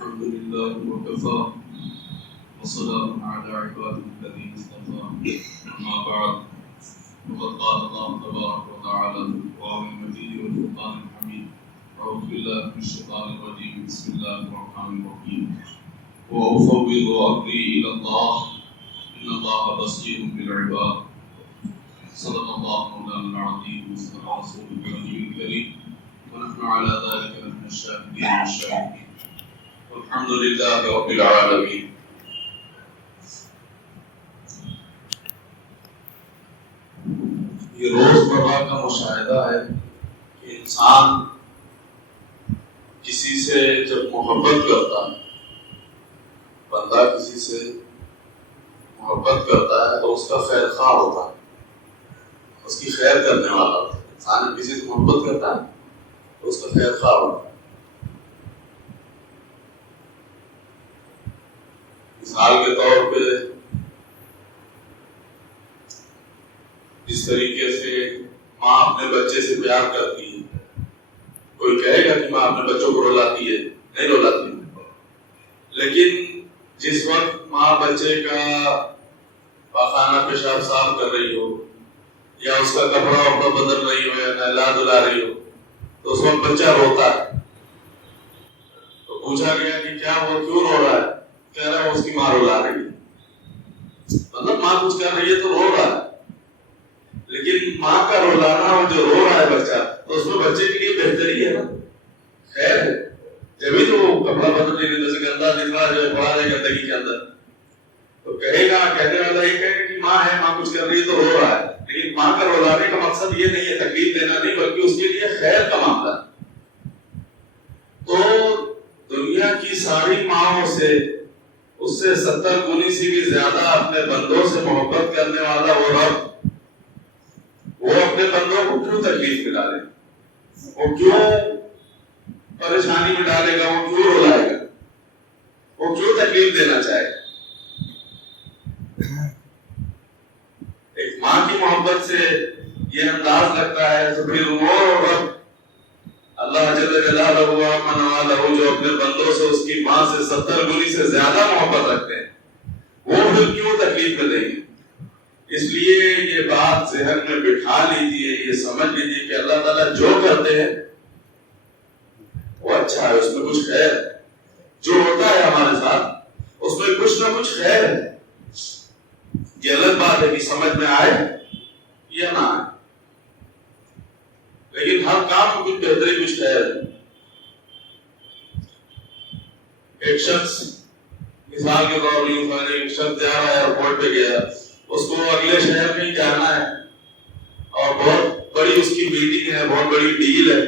الحمد لله وكفى وسلام على عباده الذين اصطفى أما بعد فقد قال الله تبارك وتعالى في القرآن المجيد والفرقان الحميد أعوذ بالله من الشيطان الرجيم بسم الله الرحمن الرحيم وأفوض أمري إلى الله إن الله بصير بالعباد صدق الله مولانا العظيم وصدق رسوله النبي الكريم ونحن على ذلك من الشاهدين والشاهدين والحمد لله رب العالمين. یہ روزمرہ کا مشاہدہ ہے کہ انسان کسی سے جب محبت کرتا ہے، بندہ کسی سے محبت کرتا ہے تو اس کا خیر خواہ ہوتا ہے، اس کی خیر کرنے والا ہوتا ہے. انسان کسی سے محبت کرتا ہے تو اس کا خیر خواہ ہوتا ہے. مثال کے طور پہ جس طریقے سے ماں اپنے بچے سے پیار کرتی ہے، کوئی کہے گا کہ ماں اپنے بچوں کو رلاتی ہے؟ نہیں رلاتی. لیکن جس وقت ماں بچے کا پاخانہ پیشاب صاف کر رہی ہو یا اس کا کپڑا وپڑا بدل رہی ہو یا نہلا دھلا رہی ہو تو اس وقت بچہ روتا ہے. تو پوچھا گیا کہ کیا وہ کیوں رو رہا ہے؟ کہہ رہا ہے اس کی ماں رلا رہی ہے. مطلب ماں کچھ کر رہی ہے تو رو رہا ہے، لیکن ماں کا رولانا اور جو رو رہا ہے بچہ تو اس میں بچے کے لیے بہتری ہے نا، خیر ہے. جبھی تو وہ کپڑا بدل رہی ہے جیسے گندا دکھ رہا ہے جو پڑا ہے گندگی کے اندر، تو کہے گا کہنے والا یہ کہے گا کہ ماں ہے، ماں کچھ کر رہی ہے تو رو رہا ہے. لیکن ماں کا رولانے کا مقصد یہ نہیں ہے تکلیف دینا نہیں، بلکہ اس کے لیے خیر کا معاملہ ہے. تو دنیا کی ساری ماؤں سے اس سے 70 گنی سے بھی زیادہ اپنے بندوں سے محبت کرنے والا وہ رب، وہ اپنے بندوں کو کیوں تکلیف میں ڈالے، وہ کیوں پریشانی میں ڈالے گا، وہ کیوں رلائے گا، وہ کیوں تکلیف دینا چاہے گا. ایک ماں کی محبت سے یہ انداز لگتا ہے تو پھر وہ رب اللہ جل جلالہ من والہ جو اپنے بندوں سے اس کی ماں سے 70 گنی سے زیادہ محبت رکھتے ہیں، وہ پھر کیوں تکلیف میں دیں گے. اس لیے یہ بات ذہن میں بٹھا لیجیے، یہ سمجھ لیجیے کہ اللہ تعالیٰ جو کرتے ہیں وہ اچھا ہے، اس میں کچھ خیر ہے. جو ہوتا ہے ہمارے ساتھ اس میں کچھ نہ کچھ خیر ہے. یہ الگ بات ہے کہ سمجھ میں آئے یا نہ آئے، لیکن ہر کام میں کچھ بہتری کچھ خیر ہے. ایک شخص مثال کے طور پر ایک شخص جا رہا ہے ایئرپورٹ پہ گیا، اس کو اگلے شہر میں ہی جانا ہے اور بہت بڑی اس کی میٹنگ ہے، بہت بڑی ڈیل ہے،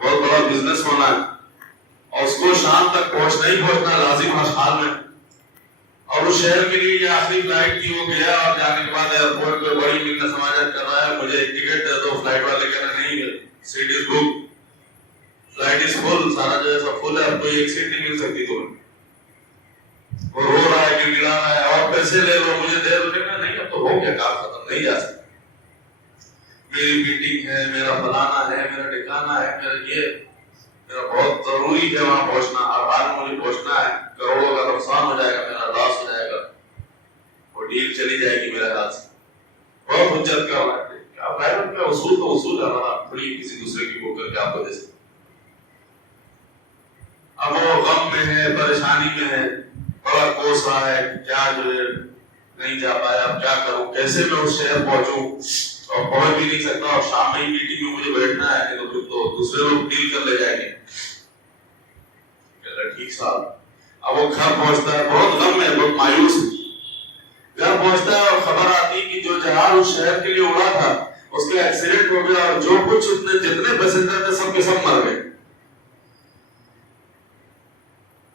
بہت بڑا بزنس ہونا ہے اور اس کو شام تک پہنچنا ہی پہنچنا لازم ہر حال میں. اور اس شہر کے لیے یہ آخری فلائٹ تھی، وہ گیا اور جانے کے بعد ایئرپورٹ پہ بڑی منت سماجت کر رہا ہے، مجھے ایک ٹکٹ دے دو. فلائٹ والے کہہ رہے نہیں، سیٹ از بک، فلائٹ از فل، سارا جو ہے سب فل ہے، اب کوئی ایک سیٹ نہیں مل سکتی تمہیں. وہ رو رہا ہے کہ گڑا رہا ہے اور پیسے لے لو، مجھے دے دو. نہیں اب تو ہو گیا کام ختم، نہیں جا سکتا، میری میٹنگ ہے، میرا فلانا ہے، میرا ٹھکانا ہے، میرا بہت ضروری ہے وہاں پہنچنا، ہر حال میں مجھے پہنچنا ہے، کروڑوں کا نقصان ہو جائے گا، میرا لاس ہو جائے گا، وہ ڈیل چلی جائے گی میرے ہاتھ سے. بہت حجت کر رہا ہے، کیا پرائیویٹ کا اصول تو اصول ہے نا، بڑی کسی دوسرے کی بک کر کے آپ کو دے سکتے. اب وہ غم میں ہے، پریشانی میں ہے، بڑا کوس رہا ہے، کیا جو ہے نہیں جا پایا، اب کیا کروں، کیسے میں اس شہر پہنچوں، اور پہنچ بھی نہیں سکتا اور شام میں ہی میٹنگ میں مجھے بیٹھنا ہے، تو پھر تو دوسرے لوگ ڈیل کر لے جائیں گے. ٹھیک صاحب. اب وہ گھر پہنچتا ہے، بہت غم ہے، بہت مایوس ہے. گھر پہنچتا ہے اور خبر آتی کہ جو جہاز اس شہر کے لیے اڑا تھا اس کا ایکسیڈنٹ ہو گیا اور جو کچھ اس نے جتنے پیسنجر تھے سب کے سب مر گئے.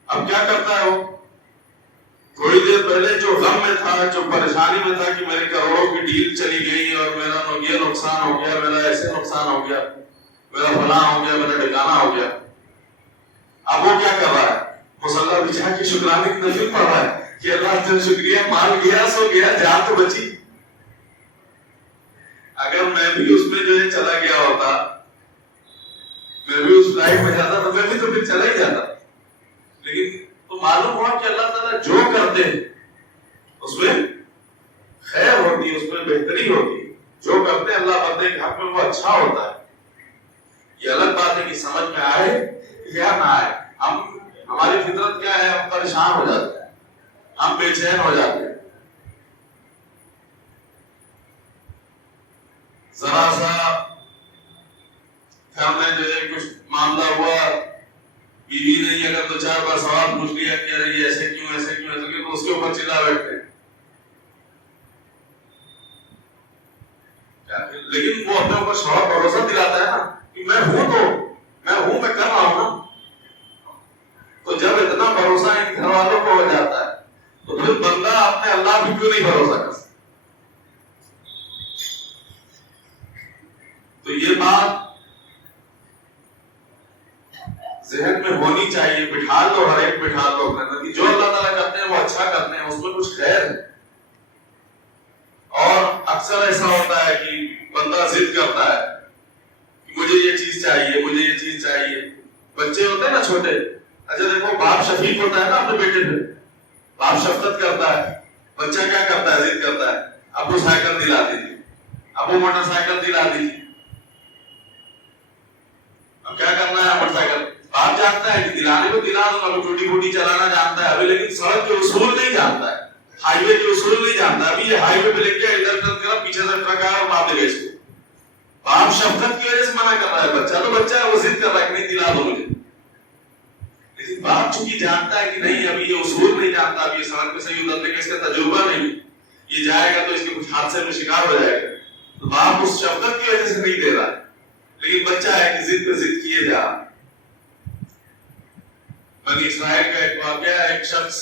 اب کیا کرتا ہے وہ؟ تھوڑی دیر پہلے جو غم میں تھا، جو پریشانی میں تھا کہ میرے کروڑوں کی ڈیل چلی گئی اور میرا یہ نقصان ہو گیا، میرا ایسے نقصان ہو گیا، میرا فلاں ہو گیا، میرا ٹھکانا ہو گیا. اب وہ کیا کر رہا ہے؟ مصلی بچھا کے شکرانے کی نفل پڑھ رہا ہے کہ اللہ کا شکریہ، مال گیا سو گیا، جان تو بچی. اگر میں بھی اس میں جو ہے چلا گیا ہوتا، میں بھی اس فلائٹ میں جاتا تو میں بھی تو پھر چلا ہی جاتا. اچھا ہوتا ہے. یہ الگ بات ہے کہ سمجھ میں آئے یا نہ آئے. ہماری فطرت کیا ہے؟ ہم پریشان ہو جاتے ہیں, ہم بے چین ہو جاتے ہیں. ذرا سا گھر میں جو ہے کچھ معاملہ ہوا, بیوی نے اگر دو چار بار سوال پوچھ لیا کہ ارے یہ ایسے کیوں ایسے کیوں ایسے کیوں, تو اس کے اوپر چلا بیٹھتے ہیں. لیکن وہ اپنے اوپر شوق بھروسہ دلاتا ہے نا کہ میں ہوں, میں کر رہا ہوں نا. تو جب اتنا بھروسہ ان گھر والوں کو ہو جاتا ہے تو پھر بندہ اپنے اللہ پہ کیوں نہیں بھروسہ کر سکتا؟ تو یہ بات ذہن میں ہونی چاہیے. بٹھا لو, ہر ایک بٹھا لو اپنے اندر کہ جو اللہ تعالیٰ کرتے ہیں وہ اچھا کرتے ہیں, اس میں کچھ خیر ہے. اور اکثر ایسا ہوتا ہے کہ بندہ ضد کرتا ہے کہ مجھے یہ چیز چاہیے, مجھے یہ چیز چاہیے. بچے ہوتے ہیں نا چھوٹے, اچھا دیکھو باپ شفیق ہوتا ہے نا اپنے بیٹے پہ, باپ شفقت کرتا ہے. بچہ کیا کرتا ہے؟ ضد کرتا ہے, ابو سائیکل دلا دیجیے, ابو موٹر سائیکل دلا دیجیے. اب کیا کرنا ہے؟ موٹر سائیکل باپ جانتا ہے کہ دلانے کو دلا دوں گا, چھوٹی موٹی چلانا جانتا ہے ابھی, لیکن سڑک کے اصول نہیں جانتا ہے, ہائی وے کے اصول نہیں جانتا. ابھی یہ ہائی وے پہ لے کے ادھر ٹرن کرا, پیچھے سے ٹرک آیا اور مار دے گا اس کو. باپ شفقت کی وجہ سے منع کر رہا ہے, بچہ تو بچہ ہے, وہ ضد کر رہا ہے کہ نہیں دلا دو مجھے. لیکن باپ چونکہ جانتا ہے کہ نہیں ابھی یہ اصول نہیں جانتا, ابھی یہ سڑک پہ صحیح اترنے کا اس کا تجربہ نہیں, یہ جائے گا تو اس کے کچھ حادثے میں شکار ہو جائے گا, تو باپ اس شفقت کی وجہ سے نہیں دے رہا ہے. لیکن بچہ ہے کہ ضد پہ ضد کیے جا. بنی اسرائیل کا ایک واقعہ ہے, ایک شخص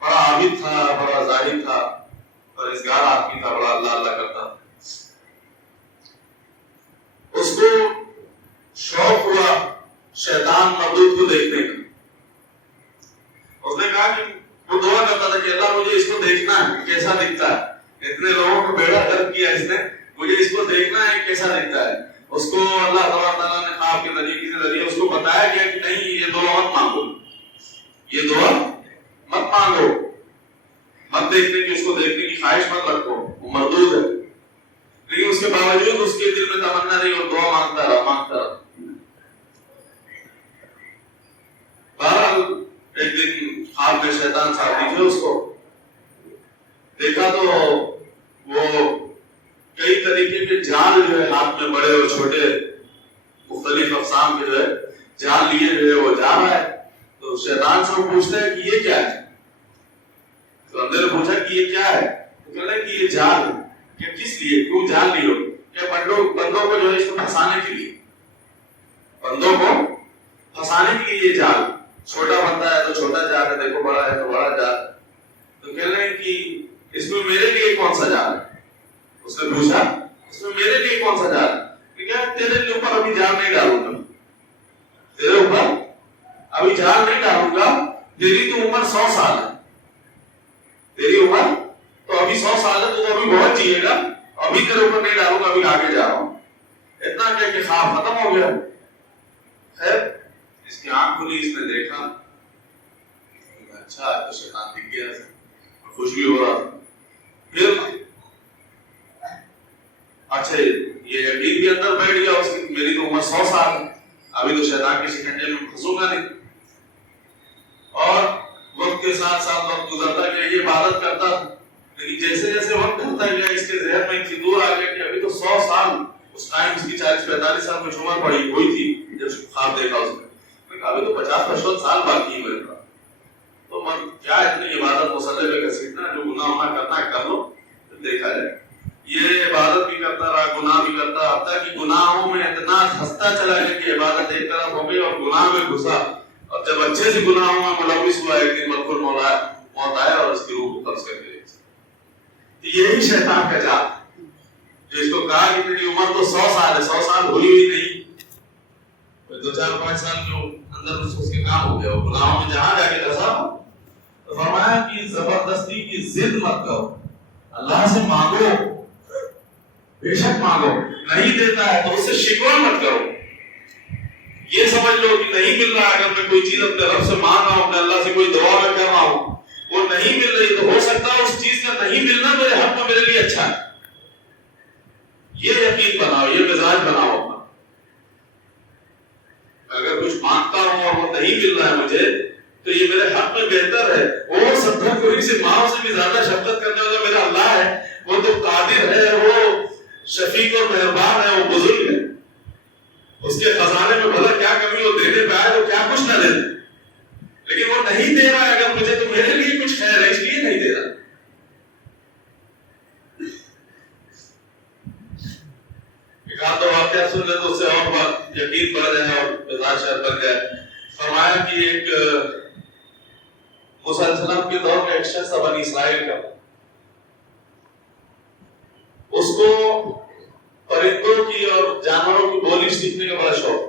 بڑا عابد تھا, بڑا زاہد تھا, پرہیزگار آدمی تھا, بڑا اللہ اللہ کرتا. اس کو شوق ہوا شیطان مردود کو دیکھنے کا. اس نے کہا کہ وہ دعا کرتا تھا کہ اللہ مجھے اس کو دیکھنا ہے کیسا دکھتا ہے, اتنے لوگوں کو بیڑا غرق کیا اس نے, مجھے اس کو دیکھنا ہے کیسا دکھتا ہے. اس کو اللہ تعالیٰ نے خواب کے ذریعے اس کو بتایا گیا کہ نہیں یہ دعا مت مانگو, یہ دعا مت مانگو, مت دیکھنے کی, اس کو دیکھنے کی خواہش مت رکھو, وہ مردود ہے. لیکن اس کے باوجود اس کے دل میں تمنا نہیں اور دعا مانگتا رہا. بہرحال ایک دن خواب میں شیطان صاحب دکھے, اس کو دیکھا تو وہ کئی طریقے کے جال جو ہے ہاتھ میں بڑے اور چھوٹے مختلف اقسام کے جو ہے جال لیے جو ہے وہ جا رہا ہے. تو شیطان سے وہ پوچھتا ہے کہ یہ کیا ہے؟ تو اندر نے پوچھا کہ یہ کیا ہے؟ تو کہہ رہا ہے کہ یہ جال ہے. کہ کس لیے, کیوں جال لیے ہو؟ کہ بندوں کو جو ہے اس کو پھنسانے کے لیے, بندوں کو پھنسانے کے لیے یہ جال. چھوٹا بندہ ہے تو چھوٹا جال ہے, دیکھو بڑا ہے تو بڑا جال. تو کہہ رہے ہیں کہ اس میں میرے لیے کون سا جال ہے؟ اس نے پوچھا اس میں میرے لیے کون سا جال ہے؟ کہ کیا تیرے اوپر ابھی جال نہیں ڈالوں گا, تیرے اوپر ابھی جال نہیں ڈالوں گا. تیری تو عمر 100 سال ہے, تیری عمر تو ابھی 100 سال ہے, تو ابھی بہت جیے گا, ابھی تیرے اوپر نہیں ڈالوں گا, ابھی آگے جا رہا ہوں. اتنا کہہ کے خواب ختم ہو گیا. خیر اس کی آنکھ کھلی, اس نے دیکھا اچھا تو شیطان دکھ گیا, خوش بھی ہو رہا. پھر اچھا یہ یقین بھی اندر بیٹھ گیا اس کی, میری تو عمر 100 سال ہے, ابھی تو شیطان کے شکنجے میں پھنسوں گا نہیں. اور وقت کے ساتھ ساتھ وقت گزرتا گیا, یہ عبادت کرتا, لیکن جیسے جیسے وقت گزرتا گیا اس کے ذہن میں ایک دور آ گیا کہ ابھی تو 100 سال, اس ٹائم اس کی 40-45 سال میں عمر پڑی ہوئی تھی جب خواب دیکھا اس نے, ابھی تو 50-55 سال باقی ہے میرے پاس, تو من کیا اتنی عبادت مسلح پہ گھسیٹنا, جو گناہ ہونا کرنا ہے کر لو, دیکھا جائے. یہ عبادت بھی کرتا رہا, گناہ بھی کرتا, حتیٰ کہ گناہوں میں اتنا ہنستا چلا گیا کہ عبادت ایک طرف ہو گئی اور گناہ میں گھسا, اور جب اچھے سے گناہوں میں ملوث ہوا ایک دن ملکل موت آیا اور اس کی روح کو قبض کر کے. یہی شیطان کا جال جو اس کو کہا کہ میری عمر تو 100 سال ہے, 100 سال ہوئی نہیں, 2-4-5 سال جو اندر اس کے کام ہو گیا, وہ گناہوں میں جہاں جا کے دسا. تو فرمایا کہ زبردستی کی ضد مت کرو, اللہ سے مانگو, بے شک مانگو, نہیں دیتا ہے تو اس سے شکوہ مت کرو. یہ سمجھ لو کہ نہیں مل رہا, اگر میں کوئی چیز اپنے رب سے مانگ رہا ہوں, اپنے اللہ سے کوئی دعا میں کر رہا ہوں, وہ نہیں مل رہی, تو ہو سکتا ہے اس چیز کا نہیں ملنا میرے حق میں میرے لیے اچھا ہے. یہ یقین بناؤ، یہ مزاج بناؤ اپنا. اگر کچھ مانگتا ہوں اور وہ نہیں مل رہا ہے مجھے تو یہ میرے حق میں بہتر ہے. وہ 70 کوڑی سے ماں سے بھی زیادہ شفقت کرنے والا میرا اللہ ہے. وہ تو قادر ہے، وہ شفیق اور مہربان ہے، وہ بزرگ ہے. اس کے خزانے میں بھلا کیا کمی ہو، دینے پہ آئے تو کیا کچھ نہ دے. لیکن وہ نہیں دے رہا ہے اگر مجھے تو میرے لیے کچھ خیر ہے، اس لیے نہیں دے رہا. ایک آدھ دو واقعہ سن لے تو اس سے اور بات یقین بڑھ جائے اور مزاج شاید بن جائے. فرمایا کہ ایک موسیٰ علیہ السلام کے دور میں ایک شخص تھا بنی اسرائیل کا، اس کو پرندوں کی اور جانوروں کی بولی سیکھنے کا بڑا شوق.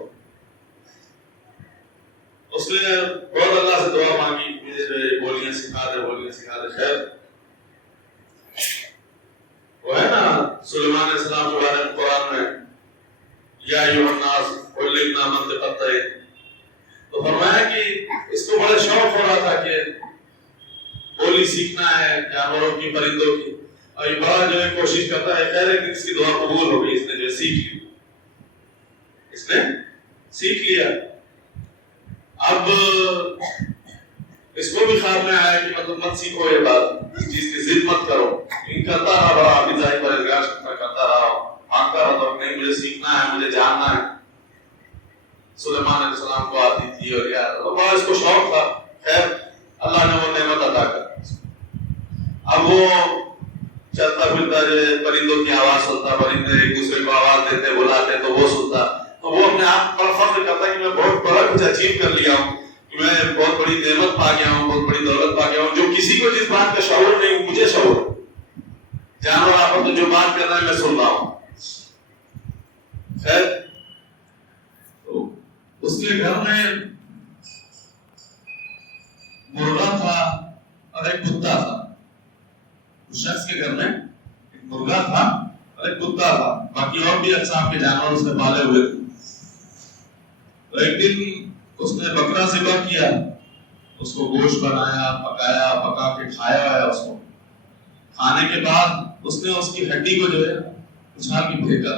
اس نے بہت اللہ سے دعا مانگی، مجھے بولیاں سکھا دے، بولیاں سکھا دے. خیر وہ ہے نا سلیمان علیہ السلام کے بارے میں قرآن میں یا ایھا الناس علمنا منطق الطیر، تو فرمایا کہ اس کو بڑا شوق ہو رہا تھا کہ بولی سیکھنا ہے جانوروں کی، پرندوں کی. اور یہ بڑا جو ہے کوشش کرتا ہے. خیر ایک دن اس کی دعا قبول ہو گئی، اس نے جو سیکھ لی، اس نے سیکھ لیا. اب اس کو بھی خواب میں آیا کہ مطلب مت سیکھو یہ بات، اس چیز کی ضد مت کرو. کرتا رہا، بڑا حافظائی پرہیزگار کرتا رہا، مانگتا رہا تو نہیں مجھے سیکھنا ہے، مجھے جاننا ہے. سلیمان علیہ السلام کو آتی تھی اور یار بڑا اس کو شوق تھا. خیر اللہ نے وہ نعمت عطا کر. اب وہ چلتا پھرتا جو ہے پرندوں کی آواز سنتا، پرندے ایک دوسرے کو آواز دیتے بلاتے تو وہ سنتا. تو وہ اپنے آپ بڑا فخر کرتا کہ میں بہت بڑا کچھ اچیو کر لیا ہوں، کہ میں بہت بڑی نعمت پا گیا ہوں، بہت بڑی دولت پا گیا ہوں. جو کسی کو جس بات کا شعور نہیں مجھے شعور ہے. جانور آپ تو جو بات کر رہا ہے میں سن رہا ہوں. خیر تو اس کے گھر میں مرغا تھا اور ایک کتا تھا. اس شخص کے گھر میں ایک مرغا تھا اور ایک کتا تھا، باقی اور بھی اقسام کے جانور اس نے پالے ہوئے تھے. تو ایک دن اس نے بکرا ذبح کیا، اس کو گوشت بنایا، پکایا، پکا کے کھایا ہے. اس کو کھانے کے بعد اس نے اس کی ہڈی کو جو ہے اچھال کے پھینکا.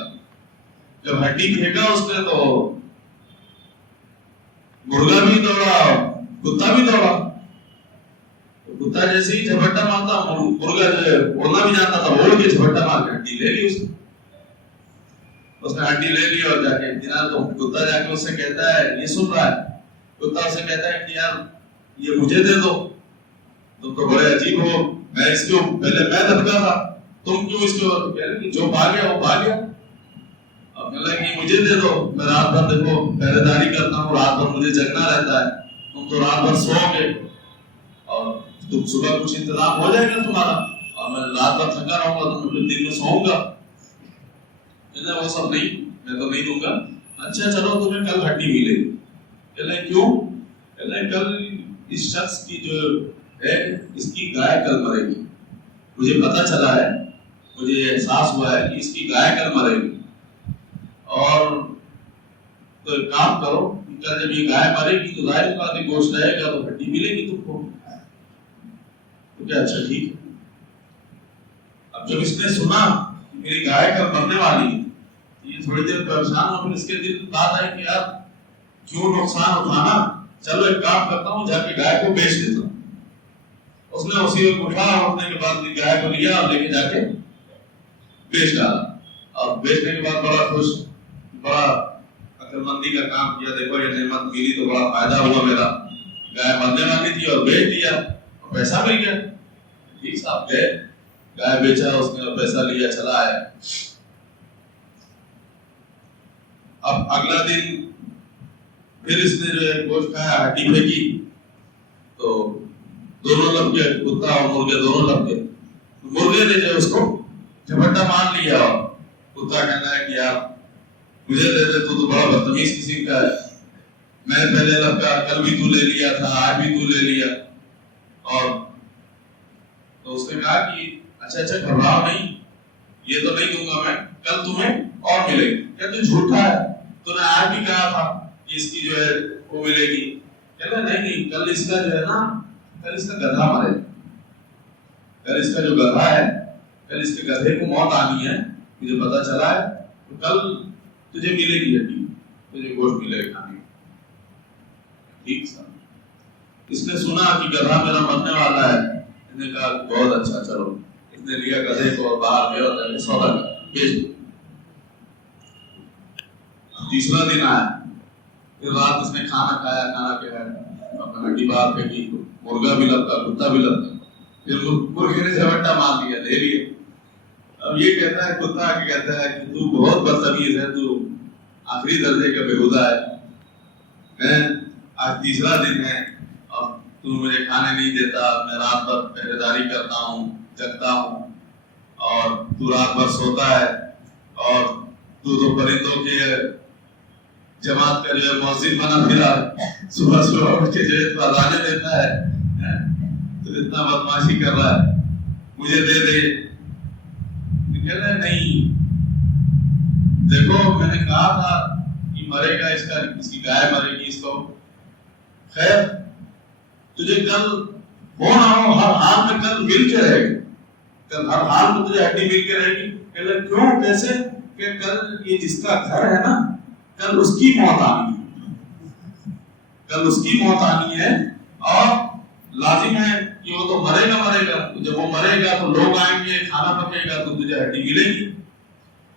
جب ہڈی پھینکا اس نے تو مرغا بھی دوڑا، کتا بھی دوڑا. کتا جیسے ہی جھپٹا مارتا، مرغا جو ہے اڑنا بھی جانتا تھا، اڑ کے جھپٹا مار کے ہڈی لے لی. اس نے ہڈی لے لی اور جا کے تو کتا جا کے اس سے کہتا ہے، یہ سن رہا ہے، کتا اسے کہتا ہے کہ یار یہ مجھے دے دو. تم تو بڑے عجیب ہو، میں اس کو پہلے میں دھمکا تھا، تم کیوں اس کو کہہ رہے جو بھاگ گیا وہ بھاگ گیا. اب کہنے لگا کہ مجھے دے دو، میں رات بھر دیکھو پہرے داری کرتا ہوں، رات بھر مجھے جگنا رہتا ہے، تم تو رات بھر سو گے اور تم صبح کچھ انتظام ہو جائے گا تمہارا، اور میں رات بھر تھکا رہوں گا تو میں دن میں سوؤں گا. وہ سب نہیں، میں تو نہیں دوں گا. اچھا چلو تمہیں کل ہڈی ملے گی. کہنے کیوں؟ کہنے کل اس شخص کی جو ہے اس کی گائے کل مرے گی. مجھے پتا چلا ہے، مجھے احساس ہوا ہے کہ اس کی گائے کل مرے گی. اور تو ایک کام کرو، کل جب یہ گائے مرے گی تو ظاہر بات ہے گوشت رہے گا تو ہڈی ملے گی تم کو. تو کیا اچھا ٹھیک ہے. اب جب اس نے سنا کہ میری گائے کل مرنے والی ہے، یہ تھوڑی دیر پریشان ہو، پھر اس کے دل بات آئی کہ یار کیوں نقصان اٹھانا، چلو ایک کام کرتا ہوں جا کے گائے کو بیچ دیتا ہوں. اس نے اسی وقت اٹھا اور اٹھنے کے بعد گائے کو لیا اور لے کے جا کے بیچ ڈالا. اور بیچنے کے بعد بڑا خوش، بڑا عقل مندی کا کام کیا. دیکھو یہ نعمت ملی تو بڑا فائدہ ہوا میرا، گائے مرنے والی تھی اور بیچ دیا اور پیسہ مل گیا. ٹھیک صاحب گئے، گائے بیچا اس نے اور پیسہ لیا، چلا آیا. اب اگلا دن پھر اس نے جو ہے گوشت کھایا، ہڈی پھینکی تو دونوں لب گئے، کتا اور مرغے دونوں لب گئے. مرغے نے جو اس کو جھپٹا مار لیا اور کتا کہنا ہے کہ یار مجھے دے دے، تو بڑا بدتمیز قسم کا ہے، میں پہلے لبکا، کل بھی تو لے لیا تھا، آج بھی تو لے لیا. اور تو اس نے کہا کہ اچھا گھبراؤ نہیں، یہ تو نہیں دوں گا میں، کل تمہیں اور ملے گی. کیا تو جھوٹا ہے، تو نے آج بھی کہا تھا کہ اس کی جو ہے وہ ملے گی. کہنا نہیں، کل اس کا جو ہے نا، کل اس کا گدھا مرے، کل اس کا جو گدھا ہے، کل اس کے گدھے کو موت آنی ہے مجھے پتا چلا ہے تو کل تجھے ملے گی ہڈی، تجھے گوشت ملے گا کھانے۔ ٹھیک سر، اس نے سنا کہ گدھا میرا مرنے والا ہے، اس نے کہا بہت اچھا، چلو۔ اس نے لیا گدھے کو اور باہر گیا اور سودا کر بیچ دیا۔ تیسرا دن آیا، پھر رات اس نے کھانا کھایا، کھانا کھایا، اپنا ہڈی باہر پھینکی، مرغا بھی لگتا، کتا بھی لگتا، پھر مرغے نے جھپٹا مار دیا، لے لیا۔ اب یہ کہتا ہے کتا کہ کہتا ہے کہ تو بہت بدتمیز ہے، تو آخری درجے کا بےہودہ ہے، آج تیسرا دن ہے اور تو مجھے کھانے نہیں دیتا، میں رات بھر پہرے داری کرتا ہوں، جگتا ہوں، اور تو رات بھر سوتا ہے، اور تو پرندوں کے جماعت کا جو ہے مؤذن بنا پھرا، صبح صبح اٹھ کے جو ہے تو اذانیں دیتا ہے، تو اتنا بدماشی کر رہا ہے، مجھے دے دے۔ کہہ رہے نہیں، دیکھو میں نے کہا تھا کہ مرے گا، اس کی گائے مرے گی، اس کو خیر تجھے کل ہو نہ ہو ہر حال میں کل مل کے رہے گی، کل ہر حال میں تجھے ہڈی مل کے رہے گی۔ کہ کیوں، کیسے؟ کہ کل یہ جس کا گھر ہے نا، کل اس کی موت آنی ہے، کل اس کی موت آنی ہے، اور لازم ہے کہ وہ تو مرے گا، جب وہ مرے گا تو لوگ آئیں گے، کھانا پکے گا تو تجھے ہڈی ملے گی۔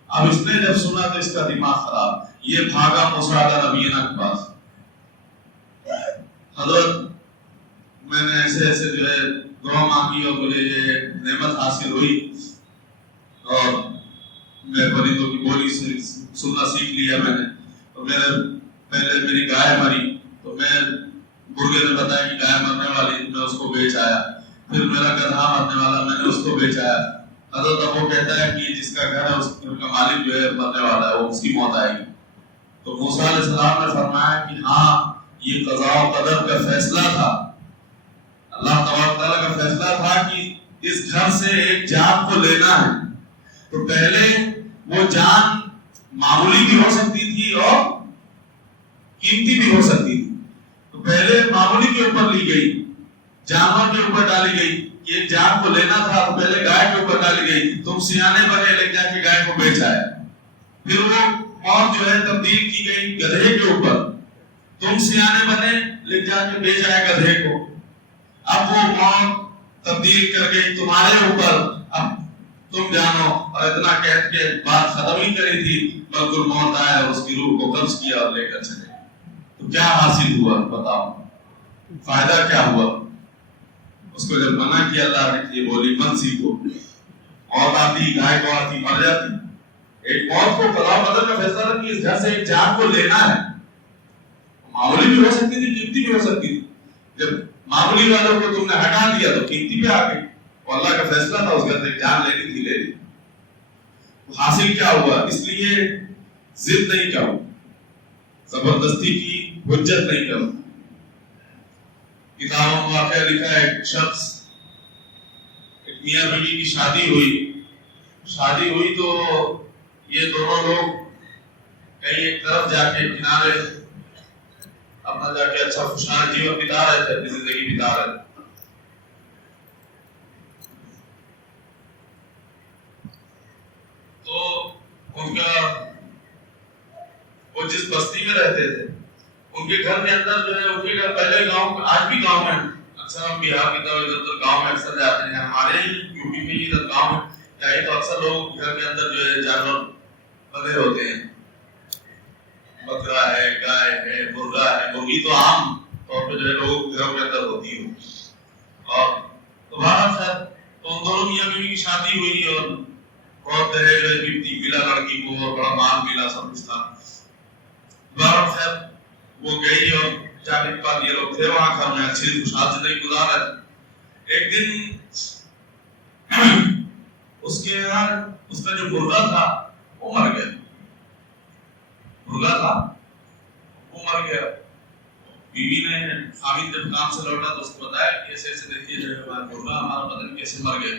اب اس نے جب سنا تو اس کا دماغ خراب، یہ بھاگا موسیٰ علیہ نبینا کے پاس، حضرت میں نے ایسے ایسے جو ہے دعا مانگی اور مجھے یہ نعمت حاصل ہوئی، اور میں پرندوں کی بولی سننا سیکھ لیا میں نے، اور پہلے میری گائے مری تو میں مرغے نے بتایا کہ گائے مرنے والی، میں اس کو بیچ آیا، پھر میرا گدھا مرنے والا، میں نے اس کو بیچ آیا۔ حضرت اب وہ کہتا ہے کہ جس کا گھر ہے اس کا مالک جو ہے مرنے والا ہے، وہ اس کی موت آئے گی۔ تو موسیٰ علیہ السلام نے فرمایا کہ ہاں یہ قضاء و قدر کا فیصلہ تھا، اللہ تبارک تعالیٰ کا فیصلہ تھا کہ اس گھر سے ایک جان کو لینا ہے، تو پہلے وہ جان معمولی بھی ہو سکتی تھی اور قیمتی بھی ہو سکتی تھی، تو پہلے معمولی کے اوپر لی گئی، جانور کے اوپر ڈالی گئی، ایک جان کو لینا تھا تو پہلے گائے کے اوپر ڈالی گئی، تم سیانے بنے لے جا کے گائے کو بیچ آئے، پھر وہ موت جو ہے تبدیل کی گئی گدھے کے اوپر، تم سیانے بنے لے جا کے بیچ آئے گدھے کو، اب وہ موت تبدیل کر گئی تمہارے اوپر، اب تم جانو، اور اتنا کہہ کے بات ختم ہی کری تھی، ملک الموت آیا اور اس کی روح کو قبض کیا اور لے کر چلے۔ تو کیا حاصل ہوا بتاؤ، فائدہ کیا ہوا؟ اس کو جب منع کیا اللہ نے یہ بولی مت سیکھو، موت آتی، گائے کو آتی، مر جاتی، ایک موت کو قضاء و قدر کا فیصلہ تھا کہ اس گھر سے ایک جان کو لینا ہے، معمولی بھی ہو سکتی تھی، قیمتی بھی ہو سکتی تھی، جب معمولی والوں کو تم نے ہٹا دیا تو قیمتی پہ آ گئی، اور اللہ کا فیصلہ تھا اس گھر سے جان لینی تھی، لے لی۔ حاصل کیا ہوا؟ اس لیے ضد نہیں کرو، زبردستی کی حجت نہیں کرو۔ کتابوں میں واقعہ لکھا ہے، ایک شخص، ایک میاں بیوی کی شادی ہوئی تو یہ دونوں لوگ کہیں ایک طرف جا کے کنارے اپنا جا کے اچھا خوشحال جیون بتا رہے تھے، اپنی زندگی بتا رہے تھے۔ تو ان کا وہ جس بستی میں رہتے تھے، ان کے گھر کے اندر جو ہے، ان کے گھر پہلے گاؤں، آج بھی گاؤں میں اکثر ہم بہار کی طرف ادھر گاؤں میں اکثر جاتے ہیں، ہمارے ہی یوپی میں ادھر گاؤں میں جائے تو اکثر لوگ گھر کے اندر جو ہے جانور بندے ہوتے ہیں، بکرا ہے، گائے ہے، مرغا ہے، مرغی تو عام طور پہ جو ہے لوگ گھروں کے اندر ہوتی ہے۔ اور دوبارہ خیر تو ان دونوں میاں بیوی کی شادی ہوئی اور بہت دہیج جو ہے ملا لڑکی کو، اور بڑا مال ملا، سب کچھ تھا۔ دوبارہ خیر وہ گئی اور جانے کے بعد یہ لوگ تھے وہاں گھر میں، اچھی خوشحال زندگی گزار رہے۔ ایک دن اس کے یہاں اس کا جو مرغا تھا وہ مر گیا، بیوی نے خامد جب کام سے لوٹا تو اس کو بتایا کہ ایسے ایسے دیکھیے جو ہے مرغا ہمارا بدن کیسے مر گیا۔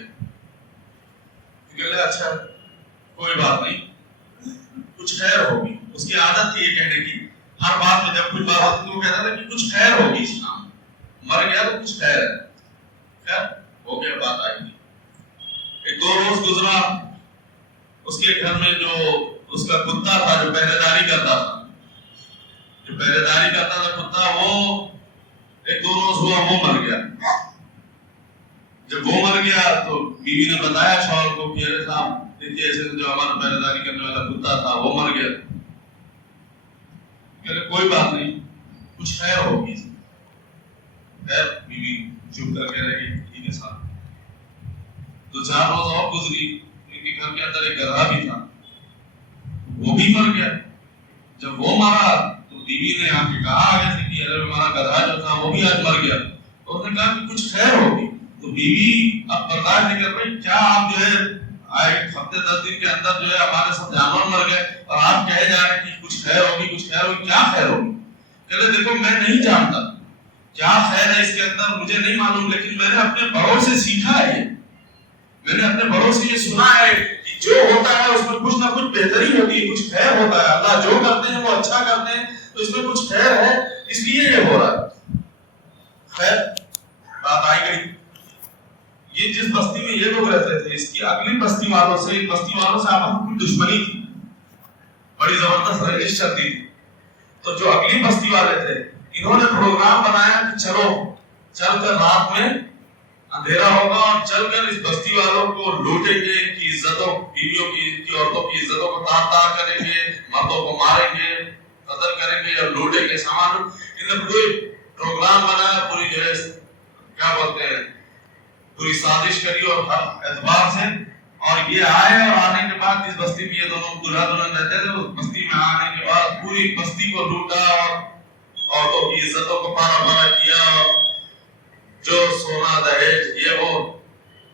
اچھا کوئی بات نہیں، کچھ خیر ہوگی۔ اس کی عادت تھی یہ کہنے کی، ہر بات میں جب کچھ بات ہوتی تو وہ کہتا تھا کہ کچھ خیر ہوگی اس کام، مر گیا تو کچھ خیر ہے، خیر ہو گیا، بات آئی گی۔ ایک دو روز گزرا، اس کے گھر میں جو اس کا کتا تھا جو پہرے داری کرتا تھا کتا، وہ ایک 2 روز ہوا وہ مر گیا. جب وہ مر گیا تو بیوی نے بتایا شوہر کو کہ ارے صاحب دیکھیے ایسے جو ہمارا پہرے داری کرنے والا کتا تھا وہ مر گیا. کہ کوئی بات نہیں، کچھ خیر ہوگی. خیر بیوی چپ کر کے رہی ٹھیک ہے صاحب. 2-4 روز اور گزری، ان کے گھر کے اندر ایک گدھا بھی تھا، وہ بھی مر گیا. جب وہ مرا تو بیوی نے آ کے کہا آگے سے کہ ارے ہمارا گدھا جو تھا وہ بھی آج مر گیا. تو اس نے کہا کہ کچھ خیر ہوگی. تو بیوی اب برداشت نہیں کر پائی، کیا آپ جو ہے ایک ہفتے 10 دن کے اندر جو ہے ہمارے سب جانور مر گئے اور آپ کہے جا رہے ہیں کہ کچھ خیر ہوگی کچھ خیر ہوگی، کیا خیر ہوگی؟ کہتے دیکھو میں نہیں جانتا کیا خیر ہے اس کے اندر، مجھے نہیں معلوم، لیکن میں نے اپنے بڑوں سے سیکھا ہے، میں نے اپنے بڑوں سے یہ سنا ہے کہ جو ہوتا ہے اس میں کچھ نہ کچھ بہتری ہوتی ہے، کچھ خیر ہوتا ہے. اللہ جو کرتے ہیں وہ اچھا کرتے ہیں، تو اس میں کچھ خیر ہے، اس لیے یہ ہو رہا ہے. خیر بات آئی گئی. یہ جس بستی میں یہ لوگ رہتے تھے اس کی اگلی بستی والوں سے، ان بستی والوں سے آپس میں دشمنی تھی، بڑی زبردست رنجش چلتی تھی. تو جو اگلی بستی والے تھے انہوں نے پروگرام بنایا کہ چل کر رات میں اندھیرا ہوگا اور چل کر اس بستی والوں کو لوٹیں گے، ان کی عزتوں، بیویوں کی، ان کی عورتوں کی عزتوں کو تار کریں گے، مردوں کو ماریں گے، قتل کریں گے اور لوٹیں گے سامان. انہوں نے پوری پروگرام بنایا، پوری جو ہے کیا بولتے ہیں پوری سازش کری اور ہر اعتبار سے. اور یہ آئے اور آنے کے بعد جس بستی میں یہ دونوں دلہا دلہن رہتے تھے اس بستی میں آنے کے بعد پوری بستی کو لوٹا اور عورتوں کی عزتوں کو پارا کیا، اور جو سونا دہیج یہ وہ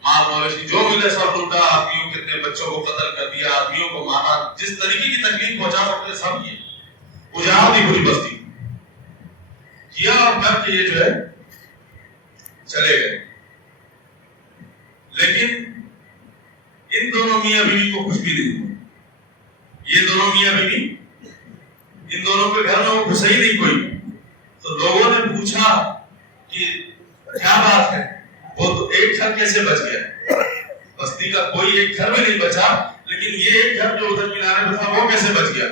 مال مویشی جو ملے سب لوٹا. آدمیوں کتنے بچوں کو قتل کر دیا، آدمیوں کو مارا، جس طریقے کی تکلیف پہنچا سکتے سب یہ اجاڑ دی پوری بستی کیا. اور کر کے یہ جو ہے چلے گئے. لیکن ان دونوں میاں بیوی کو کچھ بھی نہیں ہوا. یہ دونوں میاں بیوی ان دونوں کے گھر میں وہ گھسے ہی نہیں کوئی. تو لوگوں نے پوچھا کہ کیا بات ہے، وہ تو ایک گھر کیسے بچ گیا؟ بستی کا کوئی ایک گھر بھی نہیں بچا، لیکن یہ ایک گھر جو ادھر کنارے میں تھا وہ کیسے بچ گیا؟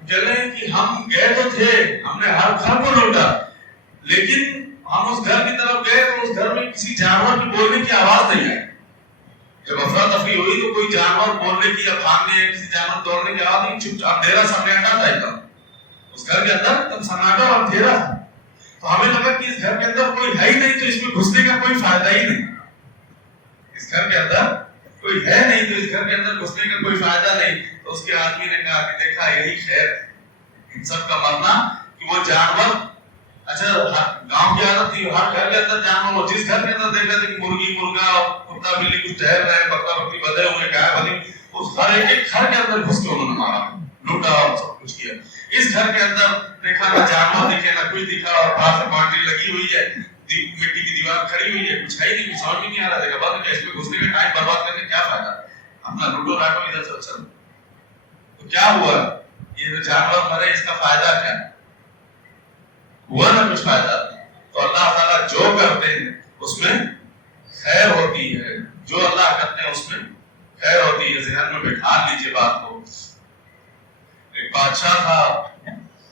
کہہ رہے ہیں کہ ہم گئے تو تھے، ہم نے ہر گھر کو لوٹا، لیکن ہم اس گھر کی طرف گئے تو اس گھر میں کسی جانور کی بولنے کی آواز نہیں آئی. جب افراتفری ہوئی تو کوئی جانور بولنے کی یا بھاگنے یا کسی جانور دوڑنے کی آواز نہیں، چپ چاپ اندھیرا سناٹا تھا ایک دم. اس گھر کے اندر تب سناٹا اور اندھیرا تھا. تو ہمیں لگا کہ اس گھر کے اندر کوئی ہے ہی نہیں، تو اس میں گھسنے کا کوئی فائدہ ہی نہیں. اس گھر کے اندر کوئی ہے نہیں تو اس گھر کے اندر گھسنے کا کوئی فائدہ نہیں. تو اس کے آدمی نے کہا کہ دیکھا یہی خیر ان سب کا مرنا کہ وہ جانور، اچھا گاؤں کی عادت تھی ہر گھر کے اندر جانور ہو، جس گھر کے اندر دیکھ رہے تھے کہ مرغی مرغا اور کتا بلی کچھ ٹہل رہے، بکرا بکری بدے ہوئے، گائے بلی، اس ہر ایک گھر کے اندر گھس کے انہوں نے مارا، لوٹا اور سب کچھ کیا. اس گھر کے اندر دیکھا نہ جانور دکھے نہ کچھ دکھا، اور باہر سے باؤنڈری لگی ہوئی ہے، مٹی کی دیوار کھڑی ہوئی ہے، کچھ ہے ہی نہیں، سمجھ میں نہیں آ رہا ہے بعد میں اس میں گھسنے کا ٹائم برباد کرنے کیا فائدہ، اپنا لوٹو راٹو ادھر سے چل. تو کیا ہوا؟ یہ جو جانور مرے اس کا فائدہ کیا ہوا؟ نہ کچھ فائدہ. تو اللہ تعالیٰ جو کرتے ہیں اس میں خیر ہوتی ہے، جو اللہ کرتے ہیں اس میں خیر ہوتی ہے. ذہن میں بٹھا لیجیے بات کو. ایک بادشاہ تھا،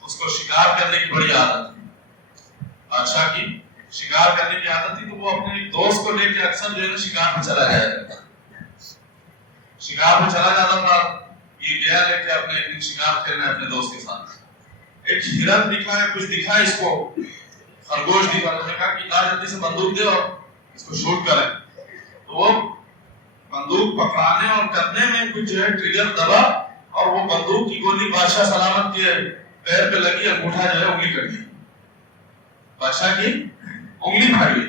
اس کو شکار کرنے کی بڑی عادت تھی. بادشاہ کی شکار کرنے کی عادت تھی، تو وہ اپنے ایک دوست کو لے کے اکثر جو ہے نا شکار میں چلا جایا کرتا. شکار میں چلا جاتا تھا. یہ گیا لے کے اپنے ایک دن شکار کھیلنا اپنے دوست کے ساتھ. ایک ہرن دکھا ہے، کچھ دکھا اس کو، خرگوش دکھا. اس نے کہا کہ لا جلدی سے بندوق دے اور اس کو شوٹ کریں. تو وہ بندوق پکڑانے اور کرنے میں کچھ جو ہے ٹریگر دبا اور وہ بندوق کی گولی بادشاہ سلامت کے پیر پہ لگی، انگوٹھا جو ہے انگلی کٹ گئی، بادشاہ کی انگلی پھٹ گئی.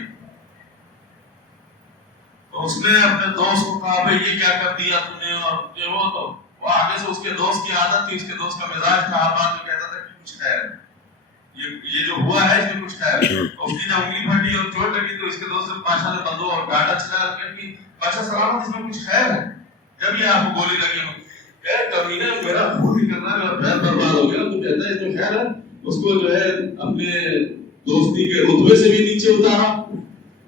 تو اس نے اپنے دوست کو کہا بھائی یہ کیا کر دیا تم نے، اور وہ تو آگے سے اس کے دوست کی عادت تھی، اس کے دوست کا مزاج تھا، ہر بات میں کہتا تھا کہ کچھ خیر ہے، یہ جو ہوا ہے اس میں کچھ خیر ہے. اس کی جب انگلی پھٹی اور چوٹ لگی تو اس کے دوست سے بادشاہ نے بندوق اور ڈانٹا چلایا کہ بادشاہ سلامت اس میں کچھ خیر ہے. جب یہ آپ کو گولی لگی ہو، کمینے میرا خون نکلنا ہے اور خیر برباد ہو گیا، تو کہتا ہے اس میں خیر ہے. اس کو جو ہے اپنے دوستی کے رتبے سے بھی نیچے اتارا،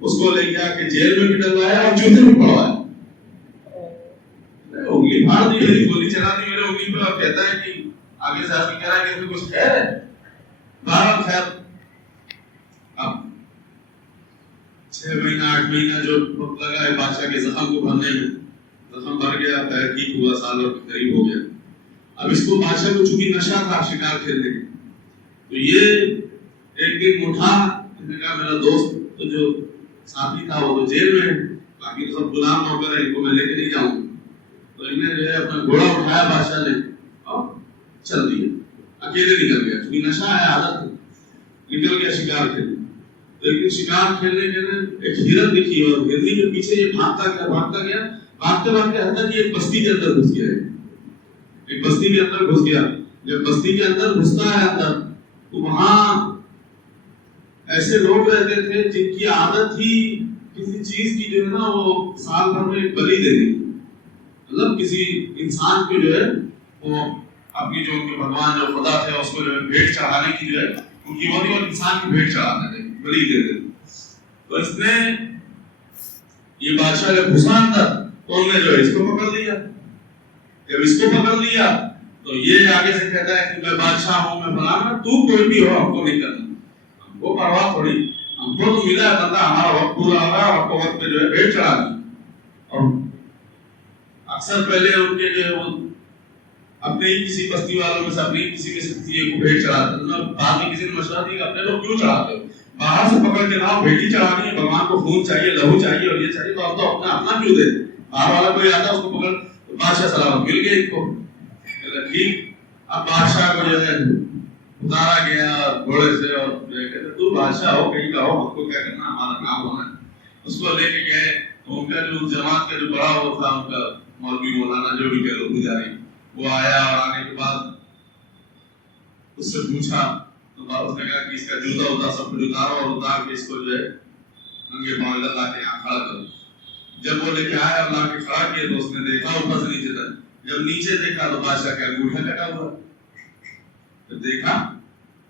اس کو لے کے آ کے جیل میں بھی ڈلوایا اور جوتے بھی پڑوایا. انگلی پھاڑ دی میری, گولی چلا دی میرے انگلی پہ, اور کہتا ہے کہ آگے سے آدمی کہہ رہا ہے کہ اس میں کچھ خیر ہے. بہرحال خیر اب 6 مہینہ 8 مہینہ جو وقت لگا ہے بادشاہ کے زخم کو بھرنے میں, زخم بھر گیا, پیر ٹھیک ہوا, سال اور قریب ہو گیا. اب اس کو بادشاہ کو چونکہ نشہ تھا شکار کھیلنے کا, تو یہ ایک دن اٹھا, نے کہا میرا دوست تو جو ساتھی تھا وہ تو جیل میں ہے, باقی تو سب غلام نوکر ہیں, ان کو میں لے کے نہیں جاؤں. تو انہیں جو ہے اپنا گھوڑا اٹھایا بادشاہ نے اور چل دیا, اکیلے نکل گیا, کیونکہ نشہ ہے, عادت ہے, نکل گیا شکار کھیلنے. لیکن شکار کھیلنے کے ایک ہرن دکھی, اور ہرنی کے پیچھے یہ بھاگتا گیا بھاگتے حتیٰ کہ ایک بستی کے اندر گھس گیا. ایک بستی کے اندر گھس گیا. جب بستی کے اندر گھستا ہے اندر, تو وہاں ایسے لوگ رہتے تھے جن کی عادت ہی کسی چیز کی جو ہے نا وہ سال بھر میں بلی دینی, مطلب کسی انسان کو جو ہے وہ اپنی جو ان کے بھگوان جو خدا تھے اس کو جو ہے بھیٹ چڑھانے کی جو ہے ان کی وہ انسان کی بھیٹ چڑھاتے تھے, بلی دیتے تھے. تو اس نے یہ بادشاہ جب گھسا اندر تو انہوں نے جو ہے اس کو پکڑ لیا. جب اس کو پکڑ لیا تو یہ آگے سے کہتا ہے کہ میں بادشاہ ہوں, میں فلاں, تو کوئی بھی ہو ہم کو نہیں کرنا, ہم کو پرواہ تھوڑی, ہم کو تو ملا ہے بندہ, ہمارا وقت پورا ہو رہا ہے, آپ کو وقت پہ جو ہے بھیٹ چڑھا دی. اور اکثر پہلے ان کے جو ہے وہ اپنے ہی کسی بستی والوں میں سے اپنی کسی کو بھیٹ چڑھاتے ہیں. بعد میں کسی نے مشورہ دیا کہ اپنے لوگ کیوں چڑھاتے ہو, باہر سے پکڑ کے لاؤ, بھیٹی چڑھانی ہے, بھگوان کو خون چاہیے, لہو چاہیے اور یہ چاہیے, تو اب تو اپنا کیوں دے, باہر والا کوئی آتا اس کو پکڑ. بادشاہ سلامت مل گیا ان کو, ٹھیک. اب بادشاہ کو جو ہے اتارا گیا گھوڑے سے, اور کہتے تو بادشاہ ہو کہیں کا ہو, ہم کو کیا کرنا, ہمارا کام ہونا ہے. اس کو لے کے گئے, ان کا جو جماعت کا جو بڑا وہ تھا, ان کا مولوی مولانا جو بھی کہہ لو پجاری, وہ آیا, اور آنے کے بعد اس سے پوچھا, تو اس نے کہا کہ اس کا جوتا ہوتا سب کچھ اتارو, اور اتار کے اس کو جو ہے ننگے پاؤں اللہ کے یہاں کھڑا کرو. جب وہ لے کے آیا اللہ کے کھڑا کیا تو اس نے دیکھا اوپر سے نیچے تک, جب نیچے دیکھا تو بادشاہ کا انگوٹھا کٹا ہوا. جب دیکھا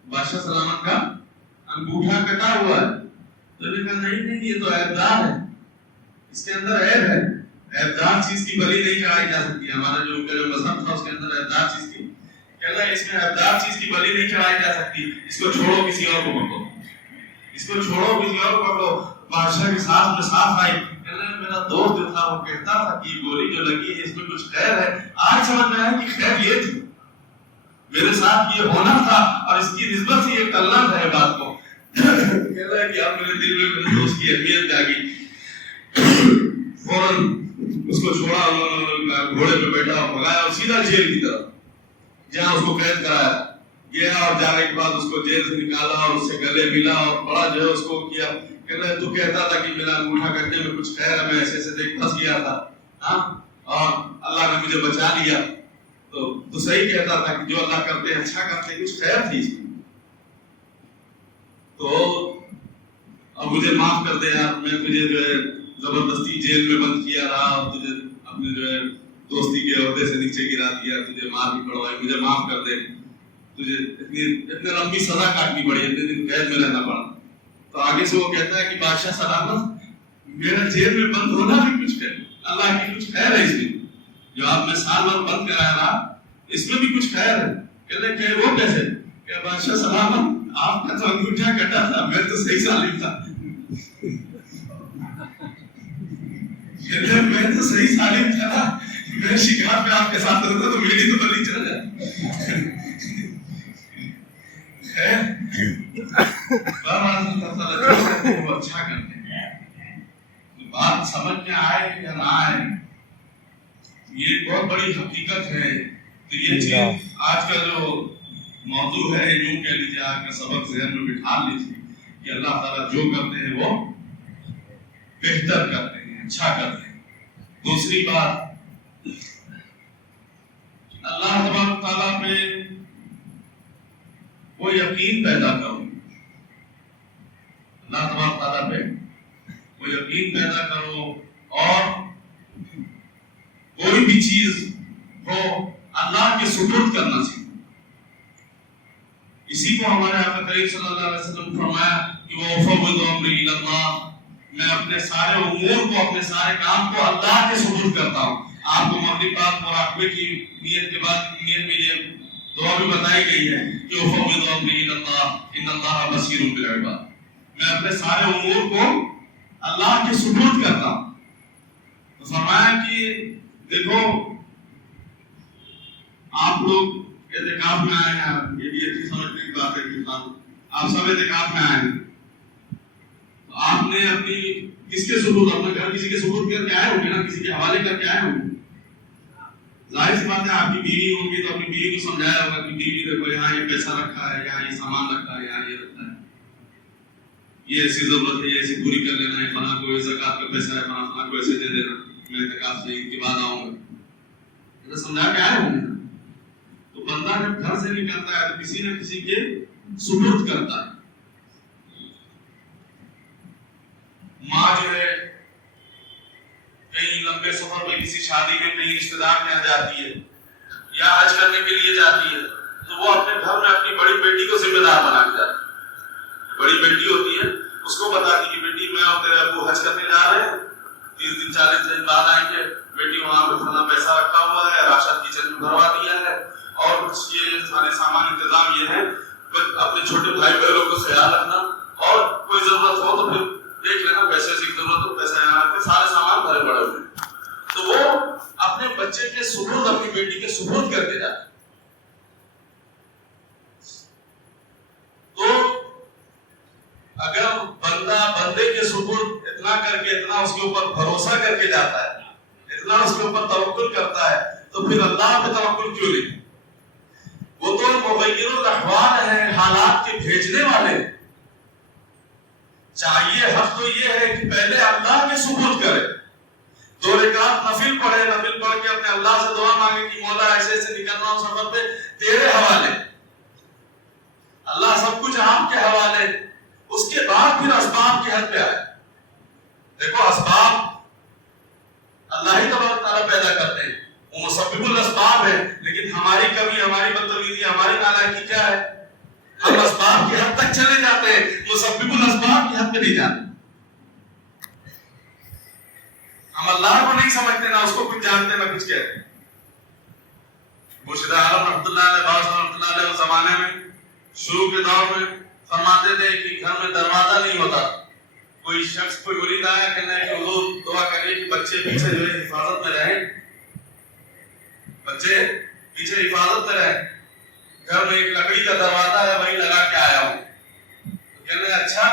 بادشاہ سلامت کا انگوٹھا کٹا ہوا ہے, تو نے کہا نہیں یہ تو عیبدار ہے, اس کے اندر عیب ہے, عیبدار چیز کی بلی نہیں چڑھائی جا سکتی. ہمارا جو مذہب تھا اس کے اندر عیبدار چیز کی, کہنا اس میں عیبدار چیز کی بلی نہیں چڑھائی جا سکتی, اس کو چھوڑو کسی اور کو پکڑو, اس کو چھوڑو کسی اور کو پکڑو. بادشاہ کے ساتھ میں ساتھ آئی, میرا دوست جو تھا وہ کہتا تھا کہ گولی جو لگی ہے اس میں کچھ خیر ہے, آج سمجھ میں آیا کہ خیر یہ تھی, میرے ساتھ یہ ہونا تھا, اور اس کی نسبت سے یہ کلن ہے بات کو. کہتا ہے کہ اب میرے دل میں میرے دوست کی اہمیت جاگی. فوراً اس کو چھوڑا, انہوں نے گھوڑے پہ بیٹھا اور بھگایا, اور سیدھا جیل کی طرف جہاں اس کو قید کرایا گیا. اور جانے کے بعد اس کو جیل سے نکالا اور اس سے گلے ملا, اور بڑا جو ہے اس کو کیا. تو کہتا تھا کہ میرا انگوٹھا کٹنے میں کچھ خیر ہے, میں ایسے ایسے دیکھ پھنس گیا تھا, اور اللہ نے مجھے بچا لیا. تو صحیح کہتا تھا کہ جو اللہ کرتے ہیں اچھا کرتے ہیں, کچھ خیر تھی اس میں. تو اب مجھے معاف کر دے یار, میں تجھے جو ہے زبردستی جیل میں بند کیا رہا, اور تجھے اپنے جو ہے دوستی کے عہدے سے نیچے گرا دیا, تجھے مار بھی پڑوائی, مجھے معاف کر دے, تجھے اتنی لمبی سزا کاٹنی پڑی, اتنے دن قید میں رہنا پڑا. تو آگے سے وہ کہتا ہے کہ بادشاہ سلامت, میرا جیل میں بند ہونا بھی کچھ خیر, اللہ کی کچھ خیر ہے اس میں, جو آپ میں سال بھر بند کرایا رہا اس میں بھی کچھ خیر ہے. کہتے ہیں کہ وہ کیسے, کہ بادشاہ سلامت آپ کا تو انگوٹھا کٹا تھا, میں تو صحیح سالم تھا. کہتے ہیں میں تو صحیح سالم تھا, میں شکار پہ آپ کے ساتھ ہوتا تو میری تو بلی چل جائے. وہ اچھا کرتے ہیں, بات سمجھ میں آئے یا نہ آئے, یہ بہت بڑی حقیقت ہے. تو یہ چیز آج کا جو موضوع ہے, یوں کہہ لیجیے آج کا سبق ذہن میں بٹھا لیجیے کہ اللہ تعالیٰ جو کرتے ہیں وہ بہتر کرتے ہیں, اچھا کرتے ہیں. دوسری بات, اللہ تبارک تعالیٰ پہ وہ یقین پیدا کرو, اللہ تبارک تعالیٰ پہ وہ یقین پیدا کرو, اور کوئی بھی چیز ہو اللہ کے سپرد کرنا چاہیے. اسی کو ہمارے آقا کریم صلی اللہ علیہ وسلم فرمایا کہ وَأُفَوِّضُ أَمْرِي إِلَى اللَّهِ, میں اپنے سارے امور کو, اپنے سارے کام کو اللہ کے سپرد کرتا ہوں. آپ کو مغرب بعد مراقبے کی نیت کے بعد نیت میں یہ دعا بھی بتائی گئی ہے کہ وَفَوِّضُ أَمْرِي إِلَى اللَّهِ إِنَّ اللَّهَ بَصِيرٌ بِالْعِبَادِ، میں اپنے سارے امور کو اللہ کے سپرد کرتا ہوں۔ تو فرمایا کہ دیکھو آپ لوگ اعتکاف میں آئے ہیں، یہ بھی اچھی سمجھنے کی بات ہے کہ آپ سب اعتکاف میں آئے ہیں، تو آپ نے اپنی کس کے سپرد، اپنے گھر کسی کے سپرد کر کے آئے ہوں گے نا، کسی کے حوالے کر کے آئے ہوں گے۔ ظاہر سی بات ہے آپ کی بیوی ہوگی تو اپنی بیوی کو سمجھایا ہوگا کہ بیوی دیکھو یہاں یہ پیسہ رکھا ہے، یہاں یہ سامان رکھا ہے، یہاں یہ رکھا ہے، یہ ایسی ضرورت ہے، یہ ایسی پوری کر لینا ہے، فلاں کو زکات کا پیسہ ہے، فلاں کو ایسے دے دینا، میں اعتکاف سے عید کے بعد آؤں گا، یہ سمجھا کے آئے ہوں گے نا۔ تو بندہ جب گھر سے نکلتا ہے تو کسی نہ کسی کے سپرد کرتا ہے۔ ماں جو ہے کہیں لمبے سفر میں کسی شادی میں کہیں رشتہ دار کے یہاں جاتی ہے یا حج کرنے کے لیے جاتی ہے تو وہ اپنے گھر میں اپنی بڑی بیٹی کو ذمہ دار بنا کے جاتی ہے۔ بڑی بیٹی ہوتی ہے اس کو بتاتی کہ بیٹی میں اور تیرے ابو حج کرنے جا رہے ہیں، 30 دن 40 دن بعد آئیں گے، بیٹی وہاں پہ فلاں پیسہ رکھا ہوا ہے، راشن کچن میں بھروا دیا ہے اور کچھ یہ سارے سامان انتظام یہ ہے، اپنے چھوٹے بھائی بہنوں کو خیال رکھنا اور کوئی ضرورت ہو تو پھر دیکھ لینا، پیسے کی ضرورت ہو پیسہ یہاں رکھ کے، سارے سامان بھرے پڑے ہوئے۔ تو وہ اپنے بچے کے سپرد، اپنی بیٹی کے سپرد کر کے جاتے۔ تو اگر بندہ بندے کے سپرد اتنا کر کے، اتنا اس کے اوپر بھروسہ کر کے جاتا ہے، اتنا اس کے اوپر توکل کرتا ہے، تو پھر اللہ پہ توکل کیوں نہیں؟ وہ تو مغیر الاحوال ہیں، حالات کے بھیجنے والے۔ چاہیے حق تو یہ ہے کہ پہلے اللہ کے سپرد کرے، 2 رکعت نفل پڑھے، نفل پڑھ کے اپنے اللہ سے دعا مانگے کہ مولا ایسے ایسے نکلنا ہوں سفر پہ تیرے حوالے، اللہ سب کچھ آپ کے حوالے۔ اس کے بعد پھر اسباب کی حد پہ آئے۔ دیکھو اسباب اللہ ہی تبارک تعالیٰ پیدا کرتے ہیں، وہ مسبب الاسباب ہے، لیکن ہماری کمی، ہماری بدتمیزی، ہماری نالائکی کیا ہے؟ ہم اسباب کی حد تک چلے جاتے ہیں، مسبب الاسباب کی حد پہ نہیں جاتے۔ ہم اللہ کو نہیں سمجھتے، نہ اس کو کچھ جانتے، نہ کچھ کہتے۔ مرشد عالم رحمۃ اللہ علیہ، بابا صاحب رحمۃ اللہ علیہ اس زمانے میں شروع کے دور میں فرماتے تھے کہ گھر میں دروازہ نہیں ہوتا، کوئی شخص کوئی مرید آیا کہنا ہے کہ حضور دعا کریے کہ بچے پیچھے جو ہے حفاظت میں رہیں، بچے پیچھے حفاظت میں رہیں، گھر میں ایک لکڑی کا دروازہ ہے وہی لگا کے آیا ہوں۔ تو کہنے لگے اچھا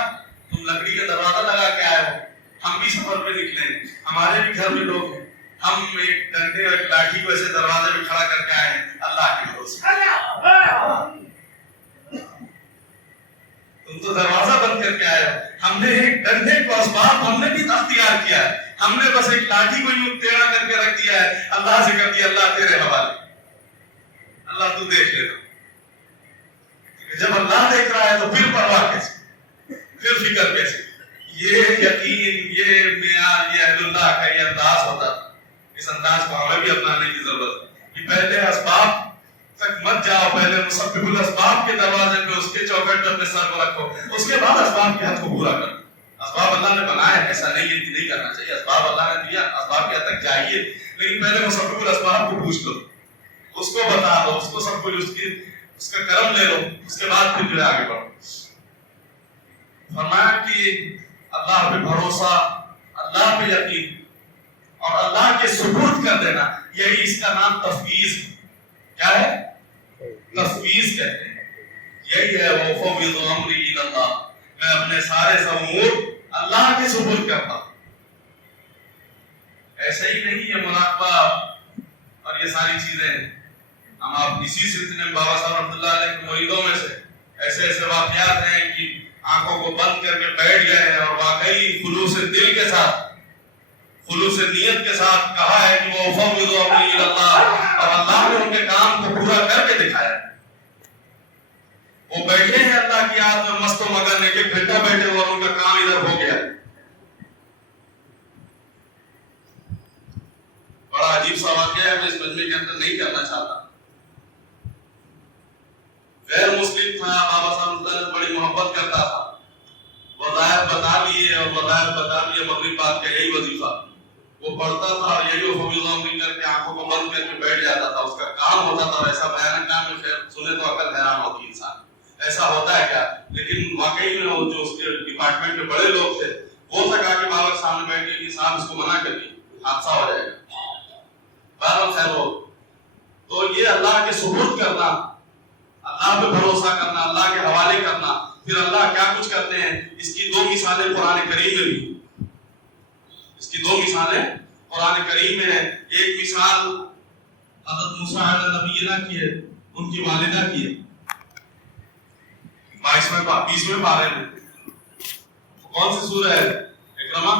تم لکڑی کا دروازہ لگا کے آئے ہو، ہم بھی سفر پہ نکلے ہیں، ہمارے بھی گھر میں لوگ ہیں، ہم ایک ڈنڈے اور ایک لاٹھی کو ایسے دروازے میں کھڑا کر کے آئے ہیں اللہ کے بھروسے۔ تم تو دروازہ بند کر کے آئے ہو، ہم نے ایک ڈنڈے کو اسباب ہم نے بھی اختیار کیا ہے، ہم نے بس ایک لاٹھی کو یوں ٹیڑھا کر کے رکھ دیا ہے، اللہ سے کر دیا اللہ تیرے حوالے، اللہ تو دیکھ لے۔ جب اللہ دیکھ رہا ہے تو پھر پرواہ کیسے، پھر فکر کیسے؟ یہ یقین، یہ معیار، یہ اہل اللہ کا یہ انداز ہوتا ہے۔ اس انداز کو ہمیں بھی اپنانے کی ضرورت ہے کہ پہلے اسباب تک مت جاؤ، پہلے مسبب الاسباب کے دروازے پہ، اس کے چوکھٹ پہ اپنے سر کو رکھو، اس کے بعد اسباب کی حد کو پورا کرو۔ اسباب اللہ نے بنایا، ایسا نہیں ہے کہ نہیں کرنا چاہیے، اسباب اللہ نے دیا، اسباب کی حد تک جائیے، لیکن پہلے مسبب الاسباب کو پوچھ لو، اس کو بتا دو، اس کو سب کچھ اس کا کرم لے لو، اس کے بعد پھر جو آگے بڑھو۔ فرمایا کہ اللہ پہ بھروسہ، اللہ پہ یقین اور اللہ کے سپرد کر دینا، یہی اس کا نام تفویض کیا ہے؟ تفویض کہتے ہیں۔ یہی ہے وَأُفَوِّضُ أَمْرِي إِلَى اللَّهِ، میں اپنے سارے امور اللہ کے سپرد کرتا ہوں۔ ایسا ہی نہیں ہے مراقبہ اور یہ ساری چیزیں، ہم آپ اسی سلسلے میں بابا صاحب رحمۃ اللہ علیہ کے مریدوں میں سے ایسے ایسے واقعات ہیں کہ آنکھوں کو بند کر کے بیٹھ گئے ہیں اور واقعی خلوص دل کے ساتھ، خلوص نیت کے ساتھ کہا ہے کہ وہ فوض امری اللہ، اور اللہ نے ان کے کام کو پورا کر کے دکھایا۔ وہ بیٹھے ہیں اللہ کی یاد میں مست و مگن، ایک ایک گھنٹہ بیٹھے اور ان کا کام ادھر ہو گیا۔ بڑا عجیب سا واقعہ ہے، میں اس مجمع کے اندر نہیں کرنا چاہتا۔ غیر مسلم تھا، بابا صاحب سے بڑی محبت کرتا تھا، وظائف بتا لیے اور وظائف بتا لیے، مغرب بعد کا یہی وظیفہ، وہ پڑھتا تھا اور یہی حفظ کر کے آنکھوں کو بند کر کے بیٹھ جاتا تھا. اس کا کام ہوتا تھا ویسا بھیانک کام ہے. خیر سنے تو عقل حیران ہوتی ہے انسان, ایسا ہوتا ہے کیا؟ لیکن واقعی میں وہ جو اس کے ڈپارٹمنٹ میں بڑے لوگ تھے وہ تھا کہا کہ بابا سامنے بیٹھ کے صاحب اس کو منع کریے, حادثہ ہو جائے گا. بہرحال خیر ہو. تو یہ اللہ کے سپرد کرنا, اللہ پہ بھروسہ کرنا, اللہ کے حوالے کرنا, پھر اللہ کیا کچھ کرتے ہیں اس کی دو مثالیں قرآن کریم میں بھی, اس کی دو مثالیں قرآن کریم میں ہے. ایک مثال حضرت موسیٰ علیہ نبینا کی ہے, ان کی والدہ کی ہے 20ویں پارے میں. کون سی سورہ ہے؟ اکرما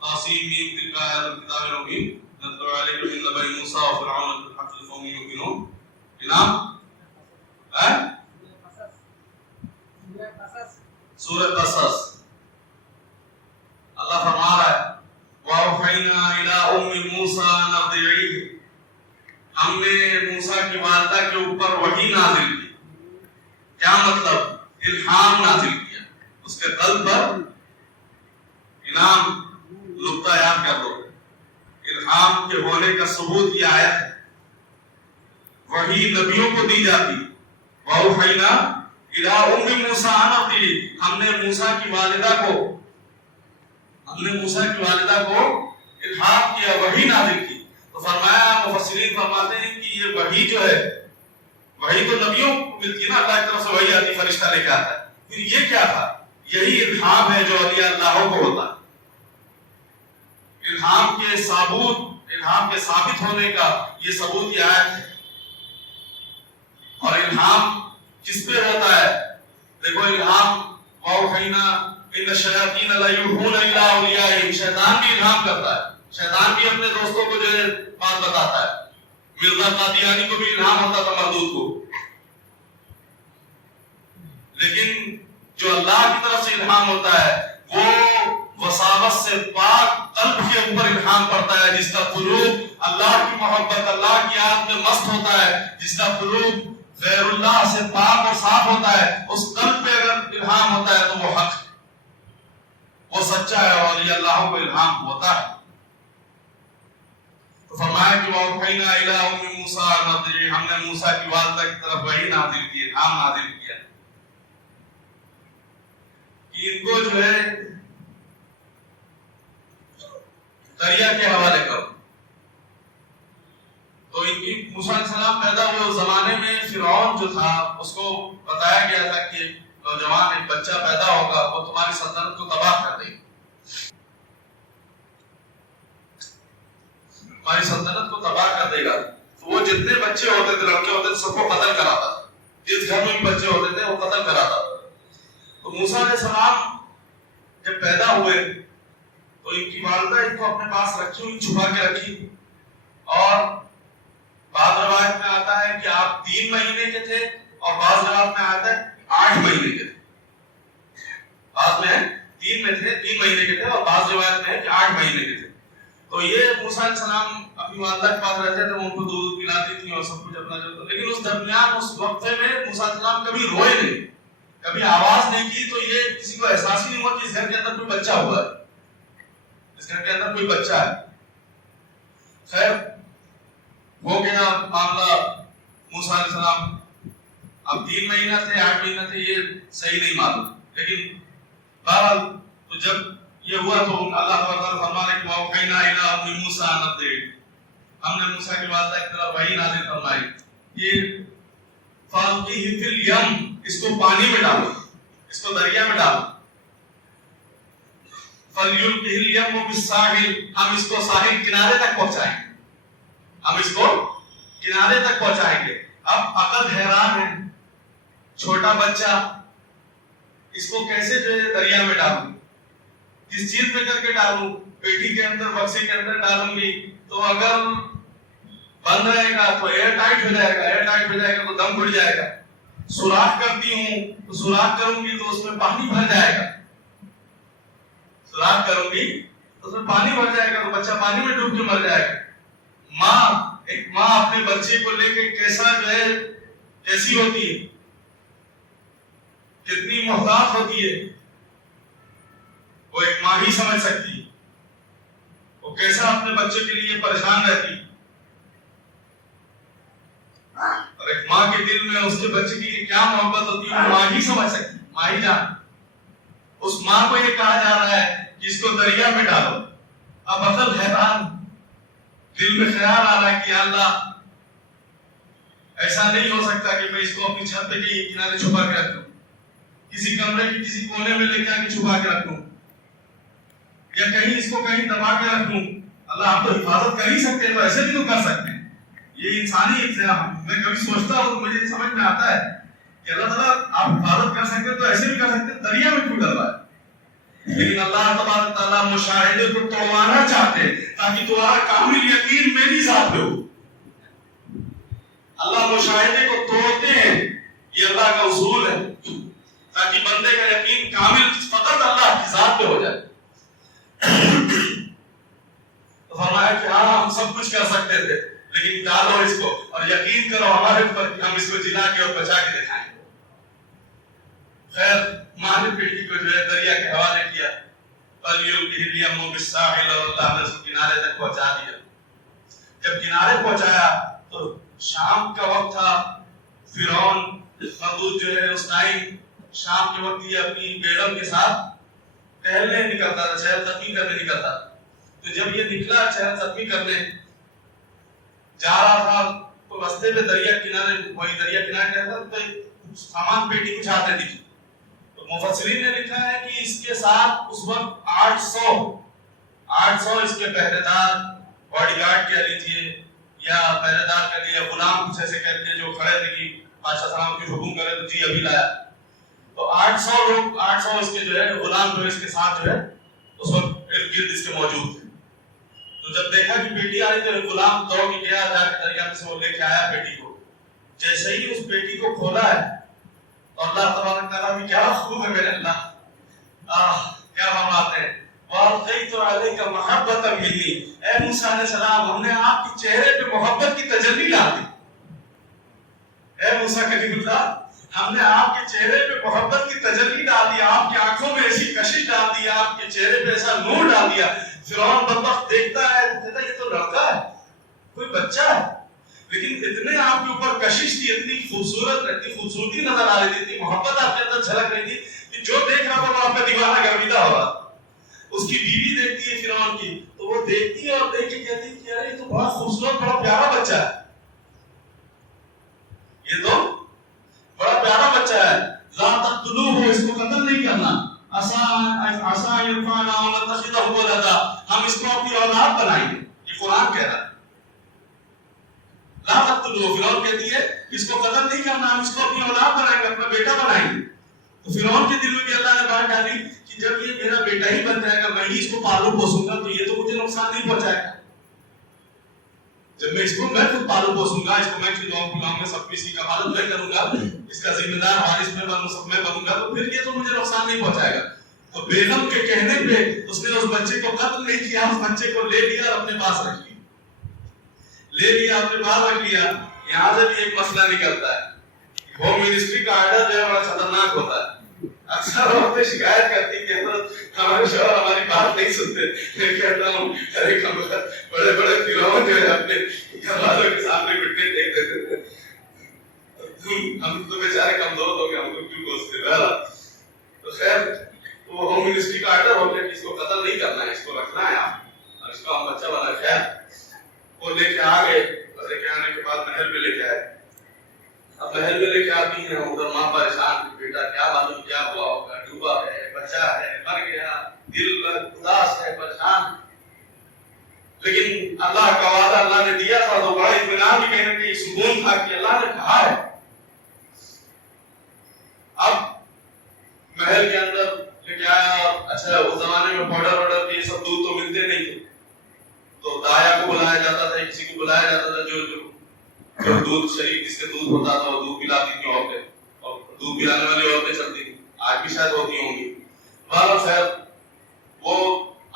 قاسم میم تلک آیات الکتاب المبین نتلو علیک من نبأ موسیٰ وفرعون بالحق لقوم یوقنون. نام ہے سورہ قصص. اللہ فرما رہا ہے وَأَوْحَيْنَا إِلَىٰ أُمِّ مُوسَىٰ أَنْ أَرْضِعِيهِ, ہم نے موسیٰ کی والدہ کے اوپر وحی نازل کی. کیا مطلب؟ الہام نازل کیا اس کے قلب پر. انعام نقطہ یاد کر دو, الہام کے ہونے کا ثبوت یہ آیت ہے. وحی نبیوں کو دی جاتی. وَأَوْحَيْنَا إِلَىٰ أُمِّ مُوسَىٰ أَنْ أَرْضِعِيهِ, ہم نے موسیٰ کی والدہ کو الہام کیا, وحی نازل کی. تو فرمایا, مفسرین فرماتے ہیں کہ یہ وحی جو ہے, وحی تو نبیوں کو ملتی ہے نا, اللہ کی طرف سے وحی آتی, فرشتہ لے کے آتا ہے. پھر یہ کیا تھا؟ یہی الہام ہے جو اولیاء اللہ کو ہوتا ہے. الہام کے ثابت ہونے کا یہ ثبوت یہ آیت ہے. اور الہام کس پہ ہوتا ہے؟ دیکھو الہام وَأَوْحَيْنَا إِنَّ الشَّيَاطِينَ لَيُوحُونَ إِلَىٰ أَوْلِيَائِهِمْ, شیطان بھی الہام کرتا ہے. شیطان بھی اپنے دوستوں کو جو ہے بات بتاتا ہے. مرزا قادیانی کو بھی الہام ہوتا تھا مردود کو. لیکن جو اللہ کی طرف سے الہام ہوتا ہے وہ وساوت سے پاک قلب کے اوپر الہام پڑتا ہے, جس کا قلوب اللہ کی محبت, اللہ کی یاد میں مست ہوتا ہے, جس کا قلوب غیر اللہ سے پاک اور صاف ہوتا ہے. اس قلب پہ اگر الہام ہوتا ہے تو وہ حق, وہ سچا ہے, اور یہ اللہ کو الہام ہوتا ہے. تو فرمایا کہ وَأَوْحَيْنَا إِلَىٰ أُمِّ مُوسَىٰ أَنْ أَرْضِعِيهِ, ہم نے موسیٰ کی والدہ کی طرف وحی نازل کی, الہام نازل کیا کہ ان کو جو ہے دریا کے حوالے کرو. تو ان کی موسیٰ علیہ السلام پیدا ہوئے اس زمانے میں فرعون جو تھا اس کو بتایا گیا تھا کہ نوجوان ایک بچہ پیدا ہوگا, وہ تمہاری سلطنت کو تباہ کر دے گا, تمہاری سلطنت کو تباہ کر دے گا. تو وہ جتنے بچے ہوتے تھے, لڑکے ہوتے تھے, سب کو قتل کراتا تھا. جس گھر میں بھی بچے ہوتے تھے وہ قتل کراتا تھا. تو موسیٰ علیہ السلام جب پیدا ہوئے تو ان کی والدہ ان کو اپنے پاس رکھی ہوئی, چھپا کے رکھی. اور بعض روایت میں آتا ہے کہ آپ 3 مہینے کے تھے, اور بعض روایت میں آتا ہے 8 مہینے کے تھے. بعض میں 3 مہینے کے تھے, اور بعض روایت میں ہے کہ 8 مہینے کے تھے. تو یہ موسیٰ علیہ السلام اپنی والدہ کے پاس رہتے تھے, ان کو دودھ پلاتی تھی اور سب کچھ اپنا جو. لیکن اس درمیان اس وقت میں موسیٰ علیہ السلام کبھی روئے نہیں, کبھی آواز نہیں کی. تو یہ کسی کو احساس ہی نہیں ہوا کہ اس گھر کے اندر کوئی بچہ ہوا ہے, اس گھر کے اندر کوئی بچہ ہے. خیر ہو گیا معاملہ. موسیٰ علیہ السلام اب 3 مہینہ تھے 8 مہینہ تھے یہ صحیح نہیں معلوم, لیکن بہرحال تو جب یہ ہوا تو اللہ تعالیٰ فرمانے کہ وَأَوْحَيْنَا إِلَىٰ أُمِّ مُوسَىٰ أَنْ أَرْضِعِيهِ, ہم نے موسیٰ کی والدہ کی طرف وحی نازل فرمائی. یہ فَأَلْقِهِ فِي الْيَمِّ, اس کو پانی میں ڈالو, اس کو دریا میں ڈالو. فَلْيُلْقِهِ الْيَمُّ بِالسَّاحِلِ, ہم اس کو ساحل کنارے تک پہنچائیں گے, ہم اس کو کنارے تک پہنچائیں گے. اب عقل حیران ہے, چھوٹا بچہ, اس کو کیسے جو ہے دریا میں ڈالوں, کس چیز پہ کر کے ڈالوں, پیٹی کے اندر بکسے کے اندر ڈالوں گی تو اگر بند رہے گا تو ایئر ٹائٹ ہو جائے گا, ایئر ٹائٹ ہو جائے گا تو دم گھٹ جائے گا. سوراخ کرتی ہوں تو سوراخ کروں گی تو اس میں پانی بھر جائے گا, سوراخ کروں گی تو اس میں پانی بھر جائے گا تو بچہ پانی میں ڈوب کے مر جائے گا. ایک ماں اپنے بچے کو لے کے کیسا جو ہے کیسی ہوتی ہے, کتنی محتاط ہوتی ہے, وہ ایک ماں ہی سمجھ سکتی ہے. کیسا اپنے بچے کے لیے پریشان رہتی، اور ایک ماں کے دل میں اس کے بچے کے لیے کیا محبت ہوتی ہے وہ ماں ہی سمجھ سکتی، ماں ہی جان۔ اس ماں کو یہ کہا جا رہا ہے کہ اس کو دریا میں ڈالو، اب عقل حیران، دل میں خیال آ رہا ہے کہ اللہ ایسا نہیں ہو سکتا کہ میں اس کو اپنی چھت پہ کہیں کنارے چھپا کے رکھ دوں، کسی کمرے کے کسی کونے میں لے کے آ کے چھپا کے رکھ دوں، یا کہیں اس کو کہیں دبا کے رکھ دوں۔ اللہ آپ تو حفاظت کر ہی سکتے ہیں تو ایسے بھی تو کر سکتے ہیں، یہ انسانی انتظام۔ میں کبھی سوچتا ہوں تو مجھے یہ سمجھ میں آتا ہے کہ اللہ تعالیٰ آپ حفاظت کر سکتے ہیں تو ایسے بھی کر سکتے ہیں، دریا میں کیوں ڈلوائے؟ لیکن اللہ تبارک تعالیٰ مشاہدے کو توڑوانا چاہتے ہیں تاکہ تمہارا کامل یقین میری ذات پہ ہو۔ اللہ مشاہدے کو توڑتے ہیں، یہ اللہ کا اصول ہے، تاکہ بندے کا یقین کامل فقط اللہ کی ذات پہ ہو جائے۔ تو فرمایا کہ ہاں ہم سب کچھ کر سکتے تھے، لیکن ڈالو اس کو اور یقین کرو ہمارے اوپر کہ ہم اس کو جلا کے اور بچا کے دکھائیں گے۔ خیر ماں نے بیٹی کو جو ہے دریا کے حوالے کیا، فَلْيُلْقِهِ الْيَمُّ بِالسَّاحِلِ، اور اللہ نے اس کو کنارے تک پہنچا دیا۔ جب کنارے پہنچایا تو شام کا وقت تھا، فرعون مردود جو ہے اس ٹائم شام کے وقت یہ اپنی بیگم کے ساتھ ٹہلنے نکلتا تھا، چہل قدمی کرنے نکلتا تھا۔ تو جب یہ نکلا چہل قدمی کرنے جا رہا تھا تو رستے پہ دریا کنارے، وہی دریا کنارے کہتا تو سامان پیٹی کچھ آتے دکھی۔ تو مفسرین نے لکھا ہے کہ اس کے ساتھ اس وقت 800 اس کے پہرے دار، باڈی گارڈ کہہ لیجیے یا پہرے دار کہہ لیجیے، غلام کچھ ایسے کہہ لیجیے جو کھڑے تھے کہ بادشاہ سلام کی حکم کرے تو جی ابھی لایا۔ تو 800 لوگ، 800 اس کے جو ہے غلام جو اس کے ساتھ جو ہے اس وقت ارد گرد اس کے موجود تھے۔ تو جب دیکھا کہ بیٹی آئی تو غلام دوڑ کے گیا، جا کے دریا میں سے وہ لے کے آیا بیٹی کو۔ جیسے ہی اس بیٹی کو کھولا ہے اور اللہ تبارک تعالیٰ بھی کیا خوب ہے میرے اللہ، کیا فرماتے ہیں، وَأَلْقَيْتُ عَلَيْكَ مَحَبَّةً مِنِّي، اے موسیٰ علیہ السلام ہم نے آپ کے چہرے پہ محبت کی تجلی ڈال دی۔ اے موسیٰ کلیم اللہ ہم نے آپ کے چہرے پہ محبت کی تجلی ڈال دی، آپ کی آنکھوں میں ایسی کشش ڈال دی، آپ کے چہرے پہ ایسا نور ڈال دیا۔ فرعون بدبخت دیکھتا ہے، کہتا ہے یہ تو لڑکا ہے، کوئی بچہ ہے، لیکن اتنے آپ کے اوپر کشش تھی، اتنی خوبصورت، اتنی خوبصورتی نظر آ رہی تھی، اتنی محبت آپ کے اندر جھلک رہی تھی کہ جو دیکھ رہا تھا وہ آپ کا دیوانہ گرویدہ ہو رہا۔ اس کی بیوی دیکھتی ہے فرعون کی، تو وہ دیکھتی ہے اور دیکھ کے کہتی ہے کہ یار یہ تو بڑا خوبصورت، بڑا پیارا بچہ ہے، یہ تو بڑا پیارا بچہ ہے، لا تقتلوہ، اس کو قتل نہیں کرنا، عسیٰ یرفعنا ونتخذہ ولدا، ہم اس کو اپنی اولاد بنائیں گے، یہ قرآن کہہ رہا ہے۔ لا تقتلوہ، فرعون کہتی ہے اس کو قتل نہیں کرنا، ہم اس کو اپنی اولاد بنائیں گے، اپنا بیٹا بنائیں گے۔ تو فرعون کے دل میں بھی اللہ نے بات ڈالی کہ جب یہ میرا بیٹا ہی بن جائے گا، میں ہی اس کو پالوں پوسوں گا، تو یہ تو مجھے نقصان نہیں پہنچائے گا۔ جب میں اس کو میں خود پالوں پوسوں گا، اس کو میں کھلاؤں گا، سب کسی کا پالن میں کروں گا، اس کا ذمہ دار وارث میں بنوں گا، تو پھر یہ تو مجھے نقصان نہیں پہنچائے گا۔ تو بیگم کے کہنے پہ اس نے اس بچے کو قتل نہیں کیا، اس بچے کو لے لیا اور اپنے پاس رکھ لیا، اپنے پاس رکھ لیا۔ یہاں سے بھی ایک مسئلہ نکلتا ہے، ہوم منسٹری کا آرڈر جو ہے بڑا خطرناک ہوتا ہے۔ اکثر عورتیں شکایت کرتی کہ ہمارے شوہر ہماری بات نہیں سنتے۔ میں کہتا ہوں ارے بڑے بڑے فرعون جو ہے اپنے گھر والوں کے سامنے گھٹنے ٹیک دیتے تھے، ہم تو بیچارے کمزور ہو گئے، ہم کو کیوں کوستے؟ بہرحال تو خیر وہ ہوم منسٹری کا آرڈر ہو گیا کہ اس کو قتل نہیں کرنا ہے، اس کو رکھنا ہے آپ، اور اس کو ہم بچہ بنا۔ خیر وہ لے کے آ گئے، لے کے آنے کے بعد محل میں لے کے آئے۔ اب محل میں لے کے آتی ہیں، ادھر ماں پریشان، بیٹا کیا معلوم کیا ہوا ہوگا، ڈوبا ہے، بچہ ہے، مر گیا، دل اداس ہے، پریشان۔ لیکن اللہ کا وعدہ اللہ نے دیا تھا تو بڑا اطمینان بھی کہنے کی سکون تھا کہ اللہ نے کہا ہے۔ اب محل کے اندر لے کے آیا۔ اچھا اس زمانے میں پاؤڈر یہ سب دودھ تو ملتے نہیں تھے، تو دایا کو بلایا جاتا تھا، کسی کو بلایا جاتا تھا جو دودھ شریف جس کے دودھ ہوتا تھا وہ دودھ پلاتی تھیں عورتیں، اور دودھ پلانے والی عورتیں چلتی تھیں، آج بھی شاید ہوتی ہوں گی۔ بہرحال خیر وہ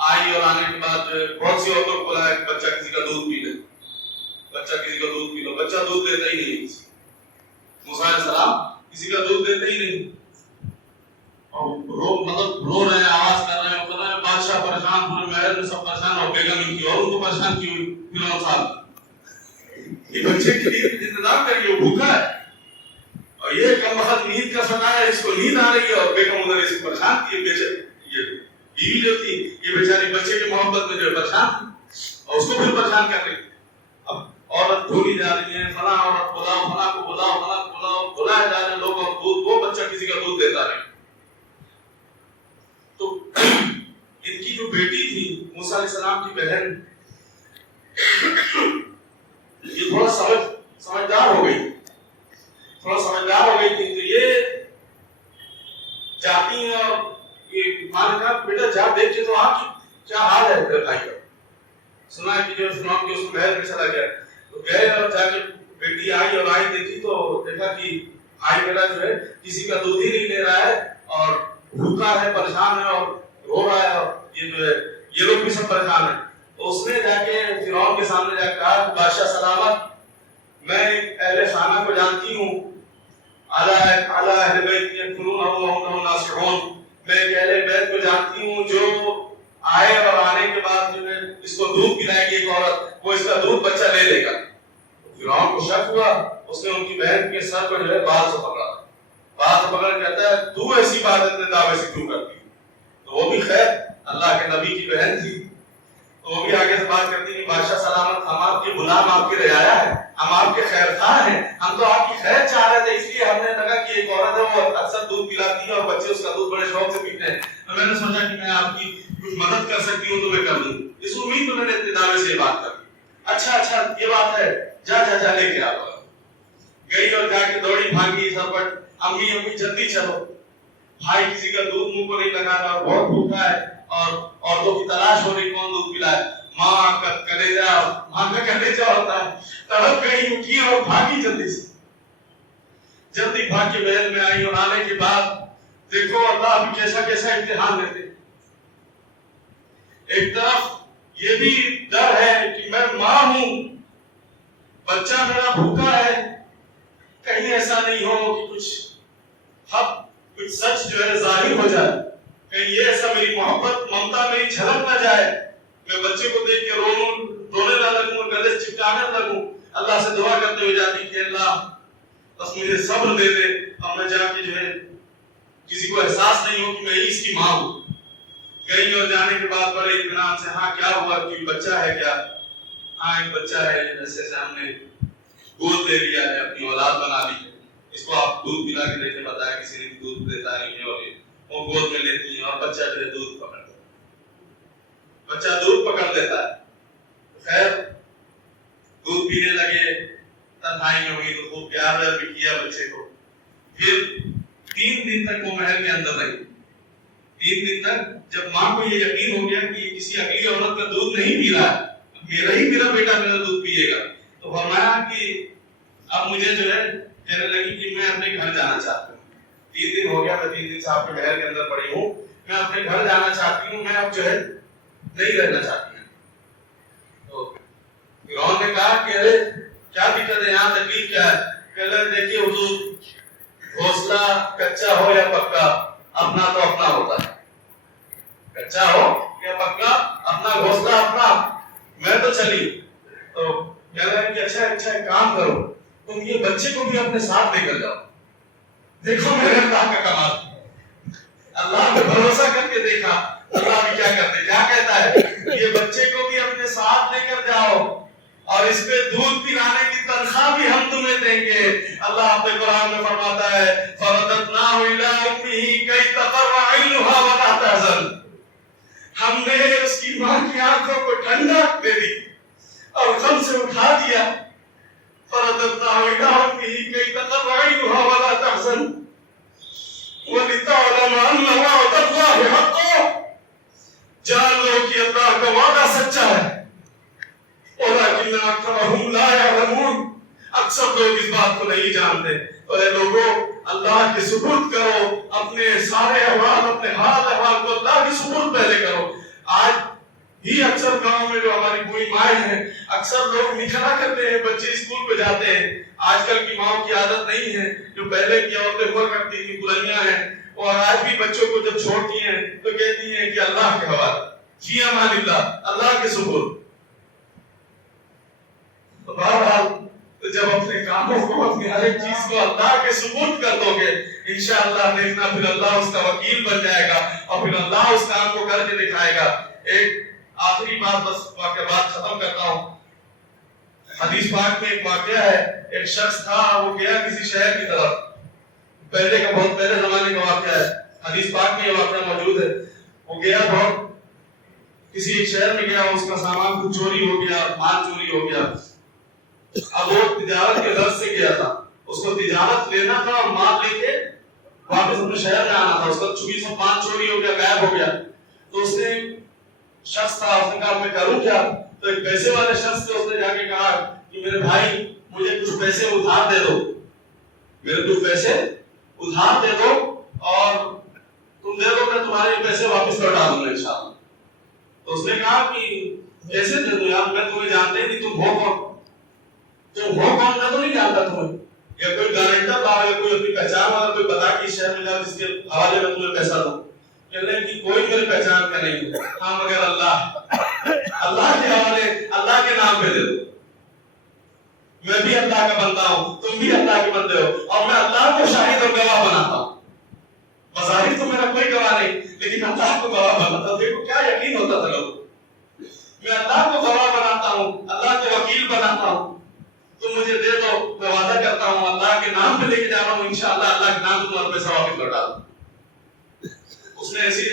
آئی اور آنے کے بعد بہت سی عورتوں کو بلایا کہ بچہ کسی کا دودھ پی لے، بچہ کسی کا دودھ پی لو۔ بچہ دودھ دیتا ہی نہیں، موسیٰ علیہ السلام کسی کا دودھ دیتے ہی نہیں، اور رو رہے ہیں، آواز کر رہے ہیں، بادشاہ پریشان، پورے محل نے سب پریشان ہو بیگم ان کی اور ان کو پریشان کی ہوئی فرعون صاحب یہ بچے کے لیے انتظام کریے وہ بھوکا ہے اور یہ کم وقت نیند کا سنا ہے اس کو نیند آ رہی ہے اور بیگم ادھر اس کو پریشان کی یہ بیوی جو تھی یہ بیچاری بچے کی محبت میں جو پریشان تھی اور اس کو پھر پریشان کر رہی اب عورت ڈھونڈی جا رہی ہے فلاں عورت بلاؤ فلاں کو بلاؤ فلاں کو بلاؤ بلائے جا رہے ہیں لوگ اور دودھ وہ بچہ کسی کا دودھ دیتا نہیں تو ان کی جو بیٹی تھی موسیٰ علیہ السلام کی بہن یہ تھوڑا سمجھدار ہو گئی تھی تو یہ جاتی ہیں اور یہ ماں نے کہا بیٹا جا دیکھ کے تو آپ کیا حال ہے تیرے بھائی کا سنا کہ جو فرعون کے اس کو محل میں چلا گیا تو گئے اور جا کے بیٹی آئی اور آئی دیکھی تو دیکھا کہ بھائی میرا جو ہے کسی کا دودھ ہی نہیں لے رہا ہے اور بھوکا ہے پریشان ہے اور رو رہا ہے اور یہ جو ہے یہ لوگ بھی سب پریشان ہیں تو اس نے جا کے فرعون کے سامنے جا کے کہا بادشاہ سلامت میں اہل خانہ کو جانتی ہوں اعلیٰ اہل بیت یکفرون وهم ناصحون میں ایک اہل بیت کو جانتی ہوں جو آئے اور آنے کے بعد جو ہے اس کو دودھ پلائے گی ایک عورت وہ اس کا دودھ بچہ لے لے گا فرعون کو شک ہوا اس نے ان کی بہن کے سر کو جو ہے بال سے پکڑ کہتا ہے تو ایسی بات اتنے دعوے سے کیوں کرتی تو وہ بھی خیر اللہ کے نبی کی بہن تھی تو وہ بھی آگے سے بات کرتی ہے بادشاہ سلامت ہم آپ کے غلام آپ کے رعایا ہے ہم آپ کے خیر خواہ ہیں ہم تو آپ کی خیر چاہ رہے تھے اس لیے ہم نے لگا کہ ایک عورت ہے وہ اکثر دودھ پلاتی ہے اور بچے اس کا دودھ بڑے شوق سے پیتے ہیں تو میں نے سوچا کہ میں آپ کی کچھ مدد کر سکتی ہوں تو میں کر دوں اس امید میں نے اتنے دعوے سے بات کر دی اچھا یہ بات ہے جا لے کے آ گئی اور جا کے دوڑی بھاگی سب پر امی جلدی چلو بھائی کسی کا دودھ منہ کو نہیں لگا رہا بہت بھوکا ہے اور عورتوں کی تلاش ہو رہی کون دودھ پلائے ماں کا کلیجہ ہوتا ہے تڑپ گئی اٹھی اور بھاگی جلدی بھاگ کے محل میں آئی اور آنے کے بعد دیکھو اللہ ابھی کیسا امتحان لیتے ایک طرف یہ بھی ڈر ہے کہ میں ماں ہوں بچہ میرا بھوکا ہے کہیں ایسا نہیں ہو کہ کچھ سچ جو ہے ظاہر ہو جائے کہیں یہ ایسا میری محبت ممتا میری جھلک نہ جائے میں بچے کو دیکھ کے رونے نہ لگوں گلے چپکانے لگوں اللہ سے دعا کرتے ہوئے جاتی کہ اللہ بس مجھے صبر دے دے اور میں جا کے جو ہے کسی کو احساس نہیں ہو کہ میں اس کی ماں ہوں گئی اور جانے کے بعد بڑے اطمینان سے ہاں کیا ہوا کوئی بچہ ہے کیا ہاں ایک بچہ ہے جیسے ہم نے گود لے لیا ہے اپنی اولاد بنا لی ہے اس کو آپ دودھ پلا کے دیکھیں بتایا کسی نے دودھ دیتا نہیں ہے اور وہ گود میں لیتی ہے اور بچہ جو ہے دودھ پکڑ لیتا ہے خیر دودھ پینے لگے تنہائی میں ہوئی تو خوب پیار بھی کیا بچے کو پھر 3 دن تک وہ محل کے اندر رہی 3 دن تک جب ماں کو یہ یقین ہو گیا کہ کسی اگلی عورت کا دودھ نہیں پی رہا ہے میرا بیٹا میرا دودھ پیے گا تو فرمایا کہ اب مجھے جو ہے کہنے لگی کہ میں اپنے گھر جانا چاہتی ہوں 3 دن ہو گیا میں 3 دن سے آپ کے محل کے اندر پڑی ہوں میں اپنے گھر جانا چاہتی ہوں میں اب جو ہے نہیں رہنا چاہتی ہوں تو فرعون نے کہا کہ ارے کیا دقت ہے یہاں تکلیف کیا ہے کہنے لگے دیکھیے حضور گھونسلہ کچا ہو یا پکا اپنا تو اپنا ہوتا ہے کچا ہو یا پکا اپنا گھونسلہ اپنا میں تو چلی تو کہنے لگے کہ اچھا کام کرو تم یہ بچے کو بھی اپنے ساتھ لے کر جاؤ دیکھو میرے اللہ کا کمال اللہ پہ بھروسہ کر کے دیکھا اللہ بھی کیا کرتے کیا کہتا ہے یہ بچے کو بھی اپنے ساتھ لے کر جاؤ اور اس پہ دودھ پلانے کی تنخواہ بھی ہم تمہیں دیں گے اللہ اپنے قرآن میں فرماتا ہے فرددناہ الی امہ کی تقر عینها ولا تحزن ہم نے اس کی ماں کی آنکھوں کو ٹھنڈک دے دی اور غم سے اٹھا دیا فرددناہ الی امہ کی تقر عینها ولا تحزن ولتعلم ان وعد اللہ حق جان لو کہ اللہ کا وعدہ سچا ہے ولكن اکثرهم لا يعلمون اکثر لوگ اس بات کو نہیں جانتے تو اے لوگوں اللہ کے سپرد کرو اپنے سارے احوال اپنے حال احوال کو اللہ کے سپرد پہلے کرو آج ہی اکثر گاؤں میں جو ہماری بوئی مائیں ہیں اکثر لوگ نکلا کرتے ہیں بچے اسکول پہ جاتے ہیں آج کل کی ماؤں کی عادت نہیں ہے جو پہلے کی عورتیں ہوا کرتی تھی برائیاں ہیں اور آج بھی بچوں کو جب چھوڑتی ہیں تو کہتی ہیں کہ اللہ کے حوالے فی امان اللہ، اللہ کے سپرد۔ تو بہرحال جب اپنے کاموں کو، اپنی ہر ایک چیز کو اللہ کے سپرد کر دو گے، انشاءاللہ دیکھنا پھر اللہ اس کا وکیل بن جائے گا اور پھر اللہ اس کام کو کر کے دکھائے گا۔ ایک آخری بات بس بات ختم کرتا ہوں۔ حدیث پاک میں ایک واقعہ ہے، ایک شخص تھا، وہ گیا کسی شہر کی طرف، پہلے کا، بہت پہلے زمانے کا واقعہ ہے، حدیث پاک میں یہ واقعہ موجود ہے۔ وہ گیا، بہت کسی ایک شہر میں گیا، اس کا سامان کچھ چوری ہو گیا، مال چوری ہو گیا۔ اب وہ تجارت کے غرض سے گیا تھا، اس کو تجارت لینا تھا اور مال لے کے واپس اپنے شہر میں آنا تھا۔ اس کا چونکہ سب مال چوری ہو گیا، غائب ہو گیا، تو اس نے شخص تھا، اس نے کہا میں کروں کیا؟ تو ایک پیسے والے شخص سے اس نے جا کے کہا کہ میرے بھائی مجھے کچھ پیسے ادھار دے دو، میرے کچھ پیسے ادھار دے دو اور تم دے دو، میں تمہارے پیسے واپس لوٹا دوں گا انشاءاللہ۔ تو اس نے کہا کہ کیسے دے دوں یار، میں تمہیں جانتے ہی نہیں، تم ہو کون؟ تم ہو کون؟ میں تو نہیں جانتا تمہیں، یا کوئی گارنٹر لاؤ یا کوئی اپنی پہچان والا کوئی بتا کہ شہر میں جاؤ جس کے حوالے میں تمہیں پیسہ دوں۔ کہنے لگے کہ کوئی میری پہچان کا نہیں، ہاں مگر اللہ، اللہ کے حوالے، اللہ کے نام پہ دے دو، میں بھی اللہ کا بندہ ہوں، تم بھی اللہ کے بندے ہو، اور میں اللہ کو شاہد اور گواہ بناتا ہوں۔ بظاہر تو میرا کوئی گواہ نہیں، لیکن اللہ کو گواہ بناتا ہوں۔ دیکھو کیا یقین ہوتا تھا لوگوں، میں اللہ کو گواہ بناتا ہوں، اللہ کو وکیل بناتا ہوں، تم مجھے دے دو، میں وعدہ کرتا ہوں اللہ کے نام پہ لے کے جا رہا ہوں، انشاءاللہ اللہ کے نام تمہارا پیسہ واپس لوٹا دوں۔ اس نے ایسی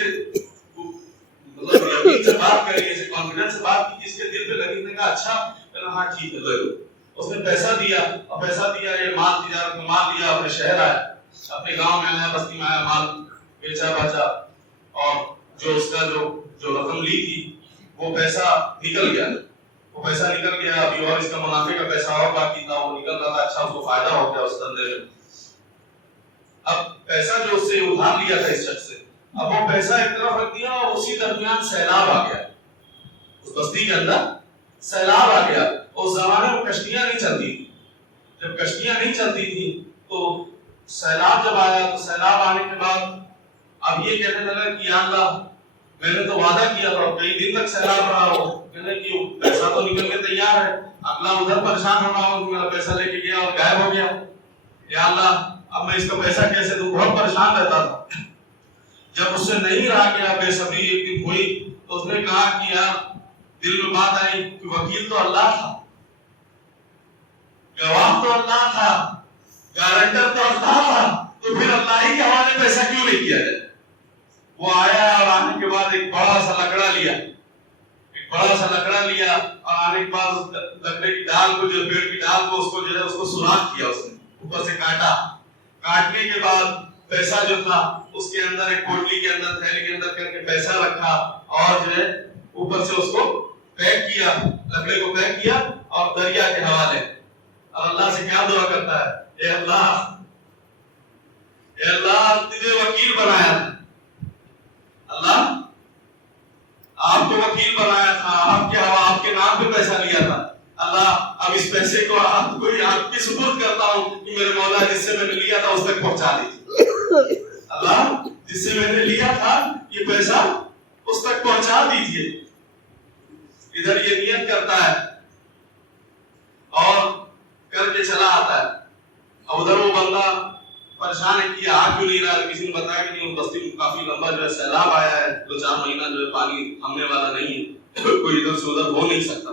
مطلب یقین سے بات کری، ایسے کانفیڈنس سے بات کی، اس کے دل پہ لگی، نے کہا اچھا، کہنا ہاں ٹھیک ہے، دے دو۔ اس نے پیسہ دیا، اور پیسہ دیا، یہ مال تجارت میں مال لیا، اپنے شہر آیا، اپنے گاؤں میں آیا، بستی میں آیا، مال بیچا باچا، اور جو اس کا جو رقم لی تھی وہ پیسہ نکل گیا، وہ پیسہ نکل گیا، ابھی اور اس کا منافع کا پیسہ اور باقی تھا، وہ نکل رہا تھا، اچھا اس کو فائدہ ہو گیا اس دھندے میں۔ اب پیسہ جو اس سے ادھار لیا تھا اس شخص سے، اب وہ پیسہ ایک طرف رکھ دیا، اور اسی درمیان سیلاب آ گیا، اس بستی کے اندر سیلاب آ گیا۔ اس زمانے میں کشتیاں نہیں چلتی تھی، جب کشتیاں نہیں چلتی تھی تو سیلاب جب آیا، تو سیلاب آنے کے بعد اب یہ کہنے لگا کہ یا اللہ، میں نے تو وعدہ کیا تھا، کئی دن تک سیلاب رہا ہو، کہنے کہ پیسہ تو نکل کے تیار ہے، اگلا ادھر پریشان ہو رہا ہوں کہ میرا پیسہ لے کے گیا اور غائب ہو گیا، یا اللہ اب میں اس کا پیسہ کیسے دوں؟ بہت پریشان رہتا تھا۔ جب اس سے نہیں رہا گیا، بے صبری ایک دن ہوئی، تو اس نے کہا کہ یار، دل میں بات آئی کہ وکیل تو اللہ تھا، گواہ تو اللہ تھا، گارنٹر تو اللہ تھا، تو پھر اللہ ہی کے حوالے پیسہ کیوں نہیں کیا جائے؟ وہ آیا اور آنے کے بعد ایک بڑا سا لکڑا لیا، ایک بڑا سا لکڑا لیا، اور آنے کے بعد لکڑے کی ڈال کو، جو پیڑ کی ڈال کو، اس کو جو ہے اس کو سوراخ کیا، اس نے اوپر سے کاٹا، کاٹنے کے بعد پیسہ جو تھا اس کے اندر ایک کوٹلی کے اندر، تھیلی کے اندر کر کے پیسہ رکھا، اور جو ہے اوپر سے اس کو پیک کیا، لکڑے کو پیک کیا، اور دریا کے حوالے، اور اللہ سے کیا دعا کرتا ہے، اے اللہ، اے اللہ تجھے وکیل بنایا تھا، اللہ آپ کو وکیل بنایا تھا، آپ کے نام پہ پیسہ لیا تھا، اللہ اب اس پیسے کو آپ کی سپرد کرتا ہوں کہ میرے مولا جس سے میں نے لیا تھا اس تک پہنچا دیجیے، اللہ جس سے میں نے لیا تھا یہ پیسہ اس تک پہنچا دیجیے۔ ادھر یہ نیت کرتا ہے اور کر کے چلا آتا ہے، اور ادھر وہ بندہ پریشان ہے کہ آ کیوں نہیں رہا، کسی نے بتایا کہ نہیں، بستی میں کافی لمبا جو ہے سیلاب آیا ہے، 2-4 مہینہ جو ہے پانی تھمنے والا نہیں ہے، کوئی ادھر سے ادھر ہو نہیں سکتا،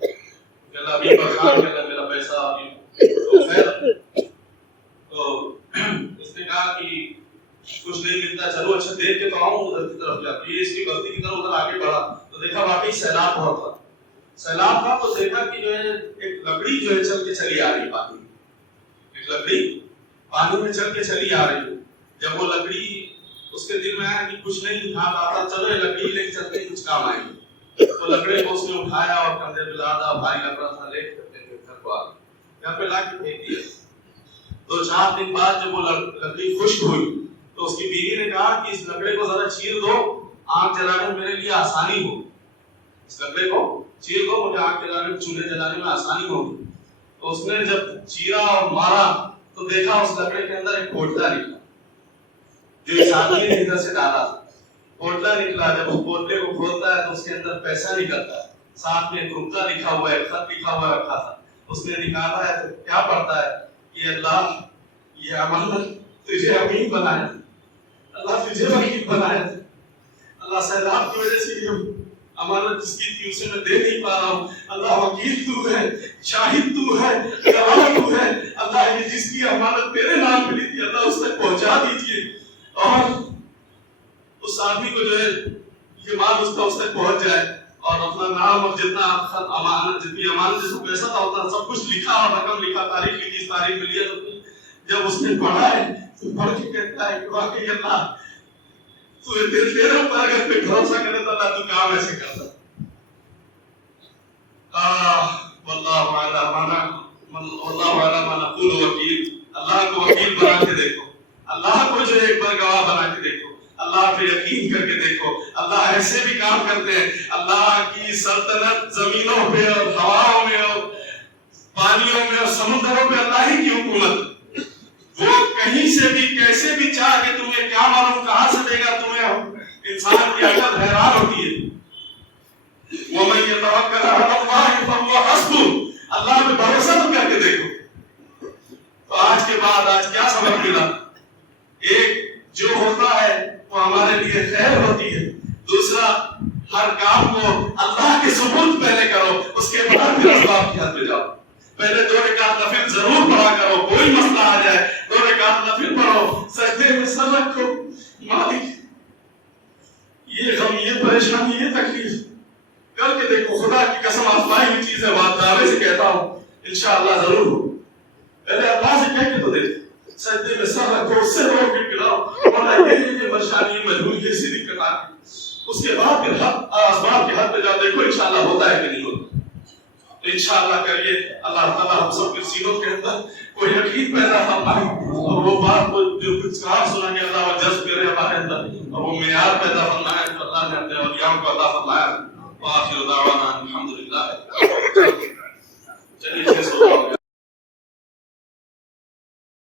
کہ ابھی پریشان کر میرا پیسہ ابھی تو خیر، تو اس نے کہا کہ کچھ نہیں ملتا، چلو اچھا دیکھ کے تو آؤں ادھر کی طرف جا کے، یہ اس کی بستی کی طرف ادھر آگے بڑھا تو دیکھا واقعی سیلاب بہت تھا، سیلاب تھا، تو دیکھا کہ جو ہے ایک لکڑی جو ہے چل کے چلی آ رہی ہے پانی میں، ایک لکڑی پانی میں چل کے چلی آ رہی ہے۔ جب وہ لکڑی اس کے دل میں آیا کہ کچھ نہیں ہاتھ آتا، چلو یہ لکڑی لے کے چلتے کچھ کام آئے گی، تو لکڑے کو اس نے اٹھایا اور کندھے پہ لادا، بھاری لکڑا تھا، لے کے گھر کو آ گیا، گھر پہ لا کے پھینک دیا۔ 2-4 دن بعد جب وہ لکڑی خشک ہوئی تو اس کی بیوی نے کہا کہ اس لکڑے کو ذرا چیر دو، آگ جلانے میں میرے لیے آسانی ہو، اس لکڑے کو چیر دو، مجھے آگ جلانے میں، چولہے جلانے میں آسانی ہوگی۔ تو اس نے جب چیرا اور مارا تو دیکھا اس لکڑے کے اندر ایک کوٹلا نکلا جو اس آدمی نے ادھر سے ڈالا تھا، پوٹلا نکلا. جب اس پوٹلے کو کھولتا ہے تو اس کے اندر پیسہ نکلتا ہے. ساتھ میں ایک رکا لکھا ہوا ہے, خط لکھا ہوا رکھا تھا. اس نے نکالا ہے تو کیا پڑھتا ہے کہ اللہ یہ امانت تجھے امین بنایا, اللہ تجھے وکیل بنایا, اللہ سیلاب کی وجہ سے یہ امانت جس کی تھی اسے میں دے نہیں پا رہا ہوں, اللہ وکیل تو ہے, شاہد تو ہے, گواہ تو ہے, اللہ یہ جس کی امانت میرے نام ملی تھی اللہ اس تک پہنچا دیجیے. اور اس آدمی کو جو ہے یہ مال اس تک پہنچ جائے اور اپنا نام اور جتنا امانت جتنی امانت جس کو پیسہ تھا ہوتا سب کچھ لکھا اور رقم لکھا, تاریخ لکھی, اس تاریخ میں لیا. جب اس نے پڑھا ہے تو پڑھ کے کہتا ہے کہ واقعی اللہ تو تیرے اوپر اگر کوئی بھروسہ کرے تو اللہ تو کام ایسے کرتا. واللہ علی ما نقول وکیل. اللہ کو وکیل بنا کے دیکھو, اللہ کو جو ایک بار گواہ بنا کے دیکھو, اللہ پہ یقین کر کے دیکھو. اللہ ایسے بھی کام کرتے ہیں. اللہ کی سلطنت زمینوں پہ اور ہواؤں میں اور پانیوں میں اور سمندروں پہ اللہ ہی کی حکومت. وہ کہیں سے بھی کیسے بھی چاہ کے تمہیں کیا معلوم کہاں سے دے گا, تمہیں انسان کی عقل حیران ہوتی ہے. وَمَن يَتَوَكَّلْ عَلَى اللَّهِ فَهُوَ حَسْبُهُ. اللہ پہ بھروسہ تو کر کے دیکھو. تو آج کے بعد آج کیا سبق ملا؟ ایک جو ہوتا ہے وہ ہمارے لیے خیر ہوتی ہے. دوسرا ہر کام کو اللہ کے سپرد پہلے کرو, اس کے بعد پھر اسباب کی حد پہ جاؤ. پہلے 2 رکعت نفل ضرور پڑھا کرو, کوئی مسئلہ آ جائے 2 رکعت نفل پڑھو, سجدے میں سر رکھو, مالک یہ غم یہ پریشانی یہ تکلیف کر کے دیکھو. خدا کی قسم آزمائی ہوئی چیز ہے, بات دعوے سے کہتا ہوں انشاءاللہ ضرور ہو. پہلے اللہ سے کہہ کے تو دیکھو, سجدے میں سر رکھو, اس سے رو کے گراؤ, اور یہ پریشانی مجبوری ایسی دقت آ گئی, اس کے بعد پھر اسباب کے حد پہ جاؤ, دیکھو انشاءاللہ ہوتا ہے کہ نہیں ہوتا. تو انشاءاللہ کریے. اللہ تعالیٰ ہم سب کے سینوں کے اندر کوئی یقین پیدا فرمائے, اور وہ بات جو کچھ کہا سنا کہ اللہ وہ جذب کرے ہمارے اندر, اور وہ معیار پیدا فرمائے جو اللہ نے اپنے اولیاء کو عطا فرمایا. وآخر دعوانا الحمدللہ.